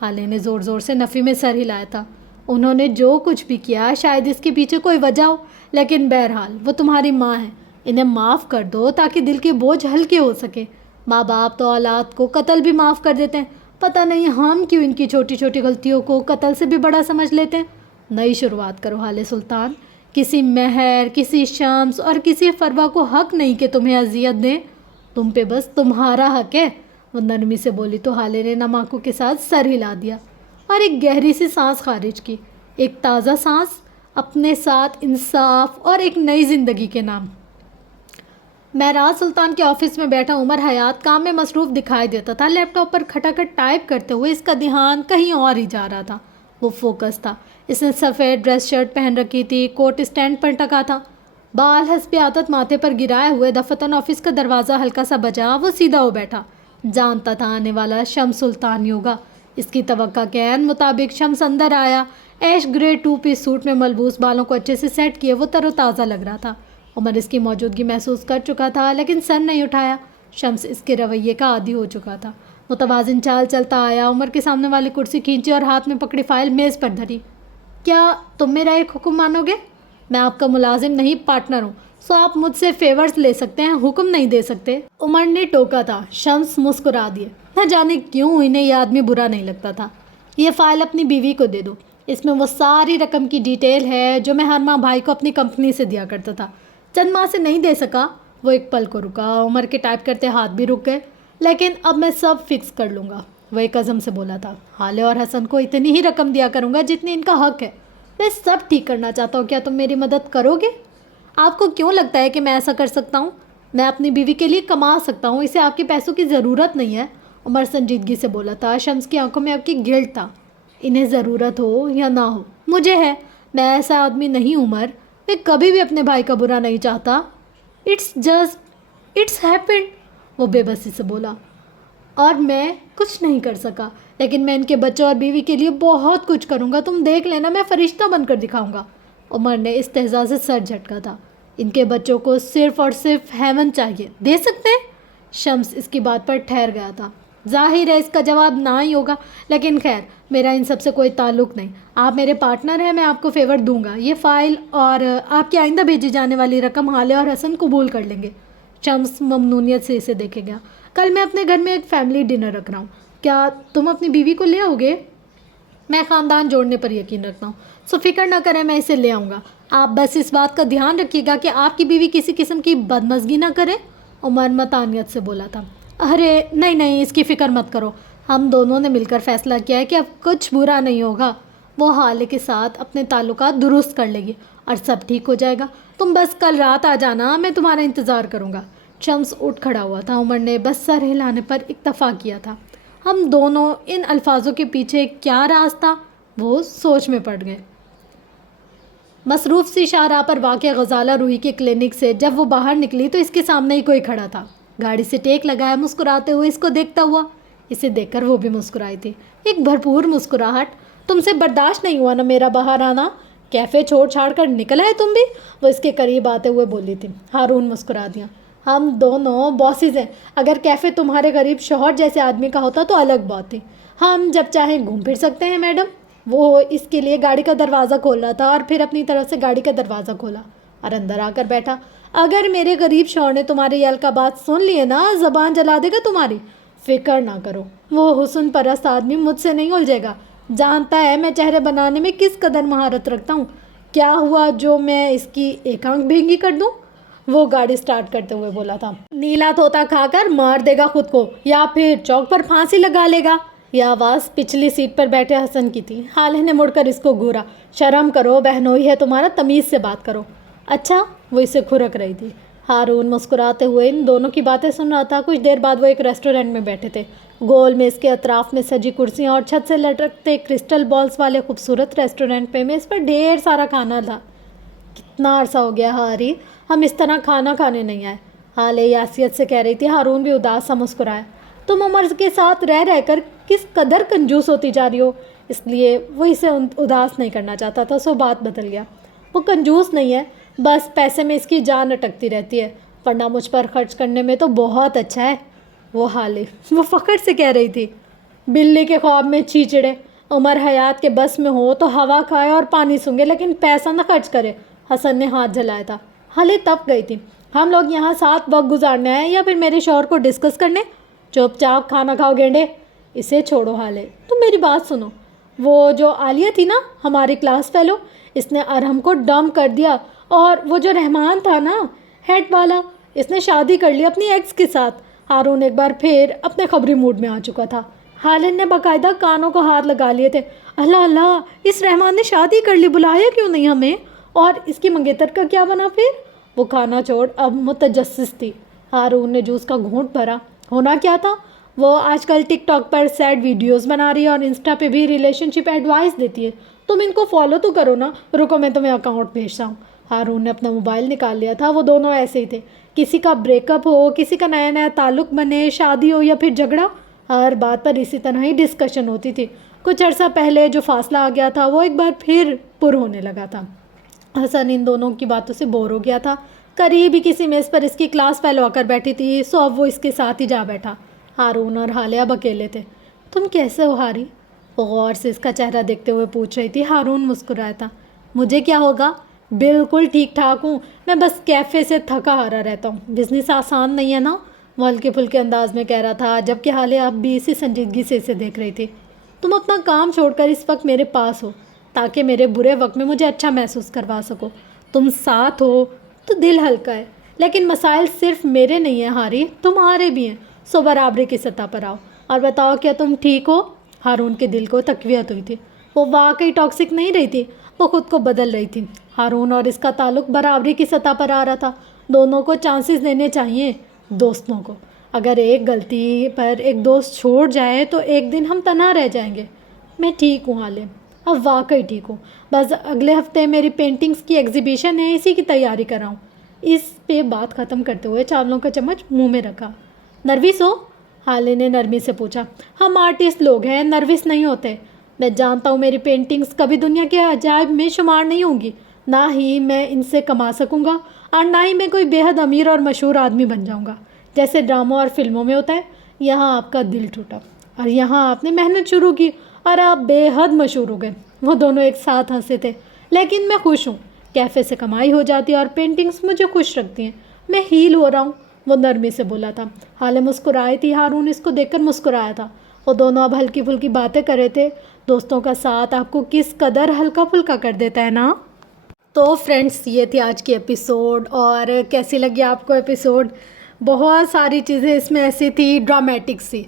حالے نے زور زور سے نفی میں سر ہلایا تھا۔ انہوں نے جو کچھ بھی کیا شاید اس کے پیچھے کوئی وجہ ہو، لیکن بہرحال وہ تمہاری ماں ہیں، انہیں معاف کر دو تاکہ دل کے بوجھ ہلکے ہو سکے۔ ماں باپ تو اولاد کو قتل بھی معاف کر دیتے ہیں، پتہ نہیں ہم کیوں ان کی چھوٹی چھوٹی غلطیوں کو قتل سے بھی بڑا سمجھ لیتے ہیں۔ نئی شروعات کرو حالے سلطان، کسی مہر، کسی شمس اور کسی فروا کو حق نہیں کہ تمہیں اذیت دیں، تم پہ بس تمہارا حق ہے۔ وہ نرمی سے بولی تو حالے نے نم آنکھوں کے ساتھ سر ہلا دیا اور ایک گہری سی سانس خارج کی، ایک تازہ سانس، اپنے ساتھ انصاف اور ایک نئی زندگی کے نام۔ مہراج سلطان کے آفس میں بیٹھا عمر حیات کام میں مصروف دکھائی دیتا تھا۔ لیپ ٹاپ پر کھٹاکھٹ ٹائپ کرتے ہوئے اس کا دھیان کہیں اور ہی جا رہا تھا۔ وہ فوکس تھا۔ اس نے سفید ڈریس شرٹ پہن رکھی تھی، کوٹ اسٹینڈ پر ٹکا تھا، بال حسب عادت ماتھے پر گرائے ہوئے۔ دفتر آفس کا دروازہ ہلکا سا بجا، وہ سیدھا ہو بیٹھا۔ جانتا تھا آنے والا شمس سلطان ہی ہوگا۔ اس کی توقع کے عین مطابق شمس اندر آیا۔ ایش گرے 2 پیس سوٹ میں ملبوس، بالوں کو اچھے سے سیٹ کیے وہ تر و تازہ لگ رہا تھا۔ عمر اس کی موجودگی محسوس کر چکا تھا لیکن سر نہیں اٹھایا۔ شمس اس کے رویے کا عادی ہو چکا تھا۔ متوازن چال چلتا آیا، عمر کے سامنے والی کرسی کھینچی اور ہاتھ میں پکڑی فائل میز پر دھری۔ کیا تم میرا ایک حکم مانو گے؟ میں آپ کا ملازم نہیں، پارٹنر ہوں، سو آپ مجھ سے فیورز لے سکتے ہیں، حکم نہیں دے سکتے۔ عمر نے ٹوکا تھا۔ شمس مسکرا دیے۔ نہ جانے کیوں انہیں یہ آدمی برا نہیں لگتا تھا۔ یہ فائل اپنی بیوی کو دے دو، اس میں وہ ساری رقم کی ڈیٹیل ہے جو میں ہر ماہ بھائی کو اپنی کمپنی سے دیا کرتا تھا. چند ماہ سے نہیں دے سکا. وہ ایک پل کو رکا. عمر کے ٹائپ کرتے ہاتھ بھی رک گئے. لیکن اب میں سب فکس کر لوں گا, وہ ایک عزم سے بولا تھا. حالے اور حسن کو اتنی ہی رقم دیا کروں گا جتنی ان کا حق ہے. میں سب ٹھیک کرنا چاہتا ہوں. کیا تم میری مدد کرو گے؟ آپ کو کیوں لگتا ہے کہ میں ایسا کر سکتا ہوں؟ میں اپنی بیوی کے لیے کما سکتا ہوں. اسے آپ کے پیسوں کی ضرورت نہیں ہے. عمر سنجیدگی سے بولا تھا. شمس کی آنکھوں میں اب کی گلٹ تھا. انہیں ضرورت ہو یا نہ ہو, مجھے ہے. میں ایسا آدمی نہیں. عمر, میں کبھی بھی اپنے بھائی کا برا نہیں چاہتا. اٹس ہیپنڈ, وہ بے بسی سے بولا. اور میں کچھ نہیں کر سکا, لیکن میں ان کے بچوں اور بیوی کے لیے بہت کچھ کروں گا. تم دیکھ لینا, میں فرشتہ بن کر دکھاؤں گا. عمر نے استہزاء سے سر جھٹکا تھا. ان کے بچوں کو صرف اور صرف ہیون چاہیے. دے سکتے ہیں؟ شمس اس کی بات پر ٹھہر گیا تھا. ظاہر ہے اس کا جواب نہ ہی ہوگا, لیکن خیر, میرا ان سب سے کوئی تعلق نہیں. آپ میرے پارٹنر ہیں, میں آپ کو فیور دوں گا. یہ فائل اور آپ کی آئندہ بھیجی جانے والی رقم حالے اور حسن قبول کر لیں گے. شمس ممنونیت سے اسے دیکھے گیا. کل میں اپنے گھر میں ایک فیملی ڈنر رکھ رہا ہوں. کیا تم اپنی بیوی کو لے آؤ گے؟ میں خاندان جوڑنے پر یقین رکھتا ہوں, سو فکر نہ کریں, میں اسے لے آؤں گا. آپ بس اس بات کا دھیان رکھیے گا کہ آپ کی بیوی کسی قسم کی بدمزگی نہ کرے. عمر متانیت سے بولا تھا. ارے نہیں, اس کی فکر مت کرو. ہم دونوں نے مل کر فیصلہ کیا ہے کہ اب کچھ برا نہیں ہوگا. وہ حالے کے ساتھ اپنے تعلقات درست کر لے گی اور سب ٹھیک ہو جائے گا. تم بس کل رات آ جانا, میں تمہارا انتظار کروں گا. شمس اٹھ کھڑا ہوا تھا. عمر نے بس سر ہلانے پر اکتفا کیا تھا. ہم دونوں ان الفاظوں کے پیچھے کیا راز تھا, وہ سوچ میں پڑ گئے. مصروف سی شاہراہ پر واقع غزالہ روحی کے کلینک سے جب وہ باہر نکلی تو اس کے سامنے ہی کوئی کھڑا تھا. گاڑی سے ٹیک لگایا, مسکراتے ہوئے اس کو دیکھتا ہوا. اسے دیکھ کر وہ بھی مسکرائی تھی, ایک بھرپور مسکراہٹ. تم سے برداشت نہیں ہوا نا میرا باہر آنا؟ کیفے چھوڑ چھاڑ کر نکل آئے تم بھی, وہ اس کے قریب آتے ہوئے بولی تھی. ہارون مسکرا دیا. ہم دونوں باسز ہیں. اگر کیفے تمہارے غریب شوہر جیسے آدمی کا ہوتا تو الگ بات تھی. ہم جب چاہیں گھوم پھر سکتے ہیں میڈم. وہ اس کے لیے گاڑی کا دروازہ کھول رہا تھا اور پھر اپنی طرف سے گاڑی کا دروازہ کھولا اور اندر آ کر بیٹھا. اگر میرے غریب شوہر نے تمہارے یہ الکا بات سن لیے نا, زبان جلا دے گا تمہاری. فکر نہ کرو, وہ حسن پرست آدمی مجھ سے نہیں الجھے گا. جانتا ہے میں چہرے بنانے میں کس قدر مہارت رکھتا ہوں. کیا ہوا جو میں اس کی ایک آنکھ بھینگی کر دوں؟ وہ گاڑی سٹارٹ کرتے ہوئے بولا تھا. نیلا طوطا کھا کر مار دے گا خود کو, یا پھر چوک پر پھانسی لگا لے گا. یہ آواز پچھلی سیٹ پر بیٹھے حسن کی تھی. حالے نے مڑ کر اس کو گھورا. شرم کرو, بہنوئی ہے تمہارا, تمیز سے بات کرو. اچھا, وہ اسے کھرک رہی تھی. ہارون مسکراتے ہوئے ان دونوں کی باتیں سن رہا تھا. کچھ دیر بعد وہ ایک ریسٹورینٹ میں بیٹھے تھے. گول میں اس کے اطراف میں سجی کرسیاں اور چھت سے لٹکتے کرسٹل بالز والے خوبصورت ریسٹورینٹ پہ میز پر ڈھیر سارا کھانا تھا. کتنا عرصہ ہو گیا ہاری, ہم اس طرح کھانا کھانے نہیں آئے, حالے یاسیت سے کہہ رہی تھی. ہارون بھی اداس سا مسکرایا. تم عمر کے ساتھ رہ کر کس قدر کنجوس ہوتی جا رہی ہو. اس لیے وہ اسے اداس نہیں کرنا چاہتا تھا, سو بات بدل گیا. وہ کنجوس نہیں ہے, بس پیسے میں اس کی جان اٹکتی رہتی ہے, ورنہ مجھ پر خرچ کرنے میں تو بہت اچھا ہے. وہ حالے, وہ فخر سے کہہ رہی تھی. بلی کے خواب میں چیچڑے. عمر حیات کے بس میں ہو تو ہوا کھائے اور پانی سونگے, لیکن پیسہ نہ خرچ کرے. حسن نے ہاتھ جلایا تھا. حالے تپ گئی تھی. ہم لوگ یہاں ساتھ وقت گزارنے آئے یا پھر میرے شوہر کو ڈسکس کرنے؟ چپ چاپ کھانا کھاؤ گینڈے. اسے چھوڑو حالے, تم میری بات سنو. وہ جو عالیہ تھی نا, ہماری کلاس فیلو, اس نے ارہم کو ڈمپ کر دیا. اور وہ جو رحمان تھا نا, ہیڈ والا, اس نے شادی کر لی اپنی ایکس کے ساتھ. ہارون ایک بار پھر اپنے خبری موڈ میں آ چکا تھا. حالن نے باقاعدہ کانوں کو ہاتھ لگا لیے تھے. اللہ اللہ, اس رحمان نے شادی کر لی, بلایا کیوں نہیں ہمیں؟ اور اس کی منگیتر کا کیا بنا پھر؟ وہ کھانا چھوڑ اب متجسس تھی. ہارون نے جوس کا گھونٹ بھرا. ہونا کیا تھا, وہ آج کل ٹک ٹاک پر سیڈ ویڈیوز بنا رہی ہے اور انسٹا پہ بھی ریلیشن شپ ایڈوائز دیتی ہے. تم ان کو فالو تو کرو نا. رکو میں تمہیں اکاؤنٹ بھیجتا ہوں. ہارون نے اپنا موبائل نکال لیا تھا. وہ دونوں ایسے ہی تھے. کسی کا بریک اپ ہو, کسی کا نیا نیا تعلق بنے, شادی ہو یا پھر جھگڑا, ہر بات پر اسی طرح ہی ڈسکشن ہوتی تھی. کچھ عرصہ پہلے جو فاصلہ آ گیا تھا وہ ایک بار پھر پر ہونے لگا تھا. حسن ان دونوں کی باتوں سے بور ہو گیا تھا. قریب ہی کسی میز پر اس کی کلاس فیلو آ کر بیٹھی تھی, سو اب وہ اس کے ساتھ ہی جا بیٹھا. ہارون اور حالے اب اکیلے تھے. تم کیسے ہو ہاری؟ وہ غور سے اس کا چہرہ دیکھتے ہوئے پوچھ رہی تھی. ہارون مسکرایا تھا. مجھے کیا ہوگا, بالکل ٹھیک ٹھاک ہوں. میں بس کیفے سے تھکا ہارا رہتا ہوں. بزنس آسان نہیں ہے نا, وہ ہلکے پھلکے انداز میں کہہ رہا تھا, جبکہ حالے اب بھی اسی سنجیدگی سے اسے دیکھ رہی تھی. تم اپنا کام چھوڑ کر اس وقت میرے پاس ہو, تاکہ میرے برے وقت میں مجھے اچھا محسوس کروا سکو. تم ساتھ ہو تو دل ہلکا ہے. لیکن مسائل صرف میرے نہیں ہیں ہاری, تمہارے بھی ہیں. سو برابری کی سطح پر آؤ اور بتاؤ کیا تم ٹھیک ہو؟ ہارون کے دل کو تقویت ہوئی تھی. وہ واقعی ٹاکسک نہیں رہی تھی, وہ خود کو بدل رہی تھی. ہارون اور اس کا تعلق برابری کی سطح پر آ رہا تھا. دونوں کو چانسز دینے چاہیے دوستوں کو. اگر ایک غلطی پر ایک دوست چھوڑ جائے تو ایک دن ہم تنہا رہ جائیں گے. میں ٹھیک ہوں حالم, اب واقعی ٹھیک ہوں. بس اگلے ہفتے میری پینٹنگز کی ایگزیبیشن ہے, اسی کی تیاری کر رہا ہوں. اس پہ بات ختم کرتے ہوئے چاولوں کا چمچ منہ میں رکھا. نروس ہو؟ حالے نے نرمی سے پوچھا. ہم آرٹسٹ لوگ ہیں, نروس نہیں ہوتے. میں جانتا ہوں میری پینٹنگز کبھی دنیا کے عجائب میں شمار نہیں ہوں گی. نہ ہی میں ان سے کما سکوں گا, اور نہ ہی میں کوئی بے حد امیر اور مشہور آدمی بن جاؤں گا جیسے ڈراموں اور فلموں میں ہوتا ہے. یہاں آپ کا دل ٹوٹا اور یہاں آپ نے محنت شروع کی اور آپ بے حد مشہور ہو گئے. وہ دونوں ایک ساتھ ہنسے تھے. لیکن میں خوش ہوں. کیفے سے کمائی ہو جاتی ہے اور پینٹنگز مجھے خوش رکھتی ہیں. میں ہیل ہو رہا ہوں, وہ نرمی سے بولا تھا. حالے مسکرائی تھی. ہارون اس کو دیکھ کر مسکرایا تھا. وہ دونوں اب ہلکی پھلکی باتیں کر رہے تھے. دوستوں کا ساتھ آپ کو کس قدر ہلکا پھلکا کر دیتا ہے نا. تو فرینڈس, یہ تھی آج کی ایپیسوڈ. اور کیسی لگی آپ کو ایپیسوڈ؟ بہت ساری چیزیں اس میں ایسی تھی ڈرامیٹک سی.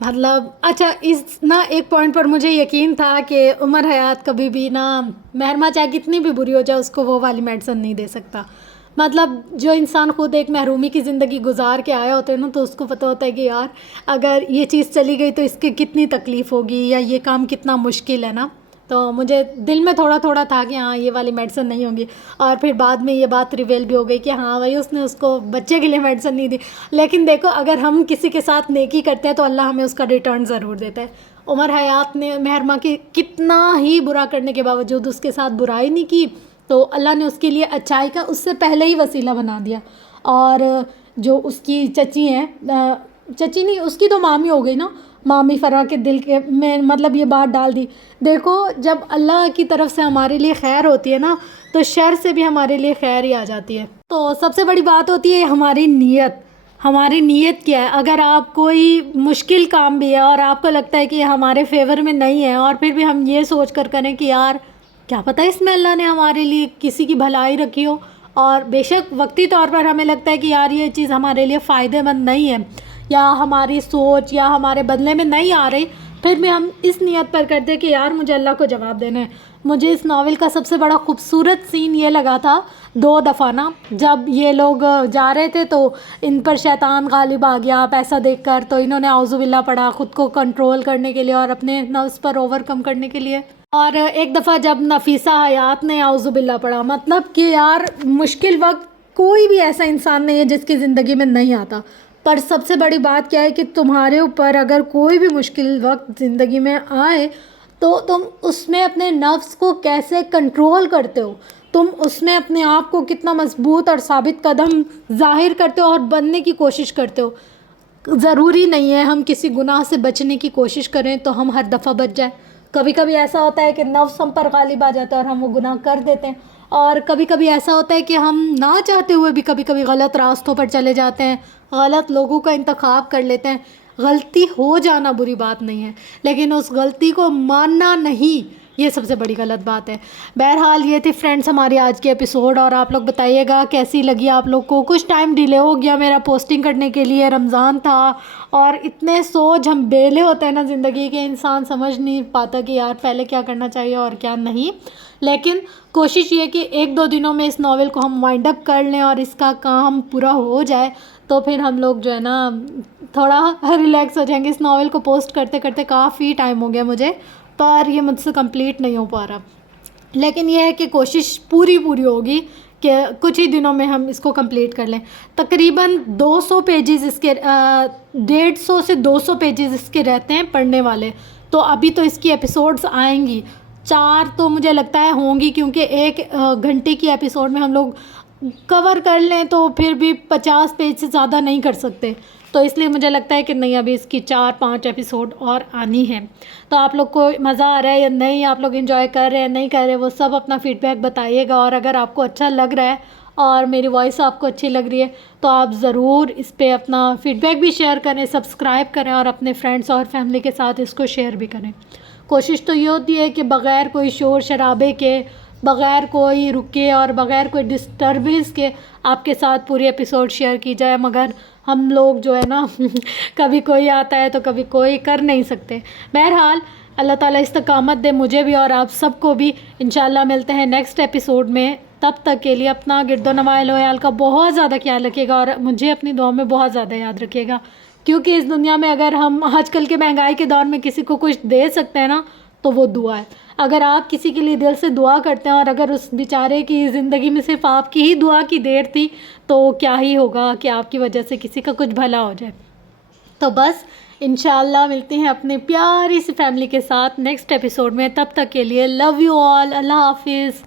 مطلب اچھا, اس نا ایک پوائنٹ پر مجھے یقین تھا کہ عمر حیات کبھی بھی نا, مہرماں چاہے کتنی بھی بری ہو جائے اس کو وہ والی میڈیسن نہیں دے سکتا. مطلب جو انسان خود ایک محرومی کی زندگی گزار کے آیا ہوتا ہے نا, تو اس کو پتہ ہوتا ہے کہ یار اگر یہ چیز چلی گئی تو اس کی کتنی تکلیف ہوگی, یا یہ کام کتنا مشکل ہے نا. تو مجھے دل میں تھوڑا تھوڑا تھا کہ ہاں یہ والی میڈیسن نہیں ہوگی. اور پھر بعد میں یہ بات ریویل بھی ہو گئی کہ ہاں بھائی اس نے اس کو بچے کے لیے میڈیسن نہیں دی. لیکن دیکھو, اگر ہم کسی کے ساتھ نیکی کرتے ہیں تو اللہ ہمیں اس کا ریٹرن ضرور دیتا ہے. عمر حیات نے مہرماں کی کتنا ہی برا کرنے کے باوجود اس کے ساتھ برائی نہیں کی, تو اللہ نے اس کے لیے اچھائی کا اس سے پہلے ہی وسیلہ بنا دیا. اور جو اس کی چچی ہیں, چچی نہیں اس کی تو مامی ہو گئی نا, مامی فرح کے دل کے میں مطلب یہ بات ڈال دی. دیکھو جب اللہ کی طرف سے ہمارے لیے خیر ہوتی ہے نا, تو شر سے بھی ہمارے لیے خیر ہی آ جاتی ہے. تو سب سے بڑی بات ہوتی ہے ہماری نیت. ہماری نیت کیا ہے. اگر آپ کوئی مشکل کام بھی ہے اور آپ کو لگتا ہے کہ ہمارے فیور میں نہیں ہے, اور پھر بھی ہم یہ سوچ کر کریں کہ یار کیا پتہ اس میں اللہ نے ہمارے لیے کسی کی بھلائی رکھی ہو, اور بے شک وقتی طور پر ہمیں لگتا ہے کہ یار یہ چیز ہمارے لیے فائدہ مند نہیں ہے, یا ہماری سوچ یا ہمارے بدلے میں نہیں آ رہی, پھر بھی ہم اس نیت پر کرتے کہ یار مجھے اللہ کو جواب دینا ہے. مجھے اس ناول کا سب سے بڑا خوبصورت سین یہ لگا تھا 2 دفعہ نا, جب یہ لوگ جا رہے تھے تو ان پر شیطان غالب آ گیا پیسہ دیکھ کر, تو انہوں نے اعوذ باللہ پڑھا خود کو کنٹرول کرنے کے لیے اور اپنے نفس پر اوور کم کرنے کے لیے. اور ایک دفعہ جب نفیسہ حیات نے اعوذ باللہ پڑھا. مطلب کہ یار مشکل وقت کوئی بھی ایسا انسان نہیں ہے جس کی زندگی میں نہیں آتا, پر سب سے بڑی بات کیا ہے کہ تمہارے اوپر اگر کوئی بھی مشکل وقت زندگی میں آئے تو تم اس میں اپنے نفس کو کیسے کنٹرول کرتے ہو, تم اس میں اپنے آپ کو کتنا مضبوط اور ثابت قدم ظاہر کرتے ہو اور بننے کی کوشش کرتے ہو. ضروری نہیں ہے ہم کسی گناہ سے بچنے کی کوشش کریں تو ہم ہر دفعہ بچ جائیں. کبھی کبھی ایسا ہوتا ہے کہ نفس ہم پر غالب آ جاتا ہے اور ہم وہ گناہ کر دیتے ہیں, اور کبھی کبھی ایسا ہوتا ہے کہ ہم نہ چاہتے ہوئے بھی کبھی کبھی غلط راستوں پر چلے جاتے ہیں, غلط لوگوں کا انتخاب کر لیتے ہیں. غلطی ہو جانا بری بات نہیں ہے, لیکن اس غلطی کو ماننا نہیں, یہ سب سے بڑی غلط بات ہے. بہرحال یہ تھی فرینڈس ہماری آج کی ایپیسوڈ, اور آپ لوگ بتائیے گا کیسی لگی آپ لوگ کو. کچھ ٹائم ڈیلے ہو گیا میرا پوسٹنگ کرنے کے لیے, رمضان تھا اور اتنے سوچ ہم بیلے ہوتے ہیں نا زندگی کے, انسان سمجھ نہیں پاتا کہ یار پہلے کیا کرنا چاہیے اور کیا نہیں. لیکن کوشش یہ کہ 1-2 دنوں میں اس ناول کو ہم وائنڈ اپ کر لیں اور اس کا کام پورا ہو جائے, تو پھر ہم لوگ جو ہے نا تھوڑا ریلیکس ہو جائیں گے. اس ناول کو پوسٹ کرتے کرتے کافی ٹائم ہو گیا مجھے, پر یہ مجھ سے کمپلیٹ نہیں ہو پا رہا. لیکن یہ ہے کہ کوشش پوری ہوگی کہ کچھ ہی دنوں میں ہم اس کو کمپلیٹ کر لیں. تقریباً 200 پیجز اس کے 150 سے 200 پیجز اس کے رہتے ہیں پڑھنے والے. تو ابھی تو اس کی ایپیسوڈز آئیں گی 4 تو مجھے لگتا ہے ہوں گی, کیونکہ 1 گھنٹے کی ایپیسوڈ میں ہم لوگ کور کر لیں تو پھر بھی 50 پیج سے زیادہ نہیں کر سکتے. تو اس لیے مجھے لگتا ہے کہ نہیں, ابھی اس کی 4-5 ایپیسوڈ اور آنی ہے. تو آپ لوگ کو مزہ آ رہا ہے یا نہیں, آپ لوگ انجوائے کر رہے ہیں نہیں کر رہے, وہ سب اپنا فیڈ بیک بتائیے گا. اور اگر آپ کو اچھا لگ رہا ہے اور میری وائس آپ کو اچھی لگ رہی ہے تو آپ ضرور اس پہ اپنا فیڈ بیک بھی شیئر کریں, سبسکرائب کریں اور اپنے فرینڈس اور فیملی کے ساتھ اس کو شیئر بھی کریں. کوشش تو یہ ہوتی ہے کہ بغیر کوئی شور شرابے کے، بغیر کوئی رکے اور بغیر کوئی ڈسٹربنس کے آپ کے ساتھ پوری ایپیسوڈ شیئر کی جائے، مگر ہم لوگ جو ہے نا کبھی کوئی آتا ہے تو کبھی کوئی کر نہیں سکتے۔ بہرحال اللہ تعالیٰ استقامت دے مجھے بھی اور آپ سب کو بھی۔ انشاءاللہ ملتے ہیں نیکسٹ ایپیسوڈ میں، تب تک کے لیے اپنا گرد و نواح اہل و عیال کا بہت زیادہ خیال رکھیے گا اور مجھے اپنی دعاؤں میں بہت زیادہ یاد رکھیے گا، کیونکہ اس دنیا میں اگر ہم آج کل کے مہنگائی کے دور میں کسی کو کچھ دے سکتے ہیں نا تو وہ دعا ہے۔ اگر آپ کسی کے لیے دل سے دعا کرتے ہیں اور اگر اس بیچارے کی زندگی میں صرف آپ کی ہی دعا کی دیر تھی تو کیا ہی ہوگا کہ آپ کی وجہ سے کسی کا کچھ بھلا ہو جائے۔ تو بس انشاءاللہ ملتے ہیں اپنے پیاری سی فیملی کے ساتھ نیکسٹ ایپیسوڈ میں، تب تک کے لیے لو یو آل، اللہ حافظ۔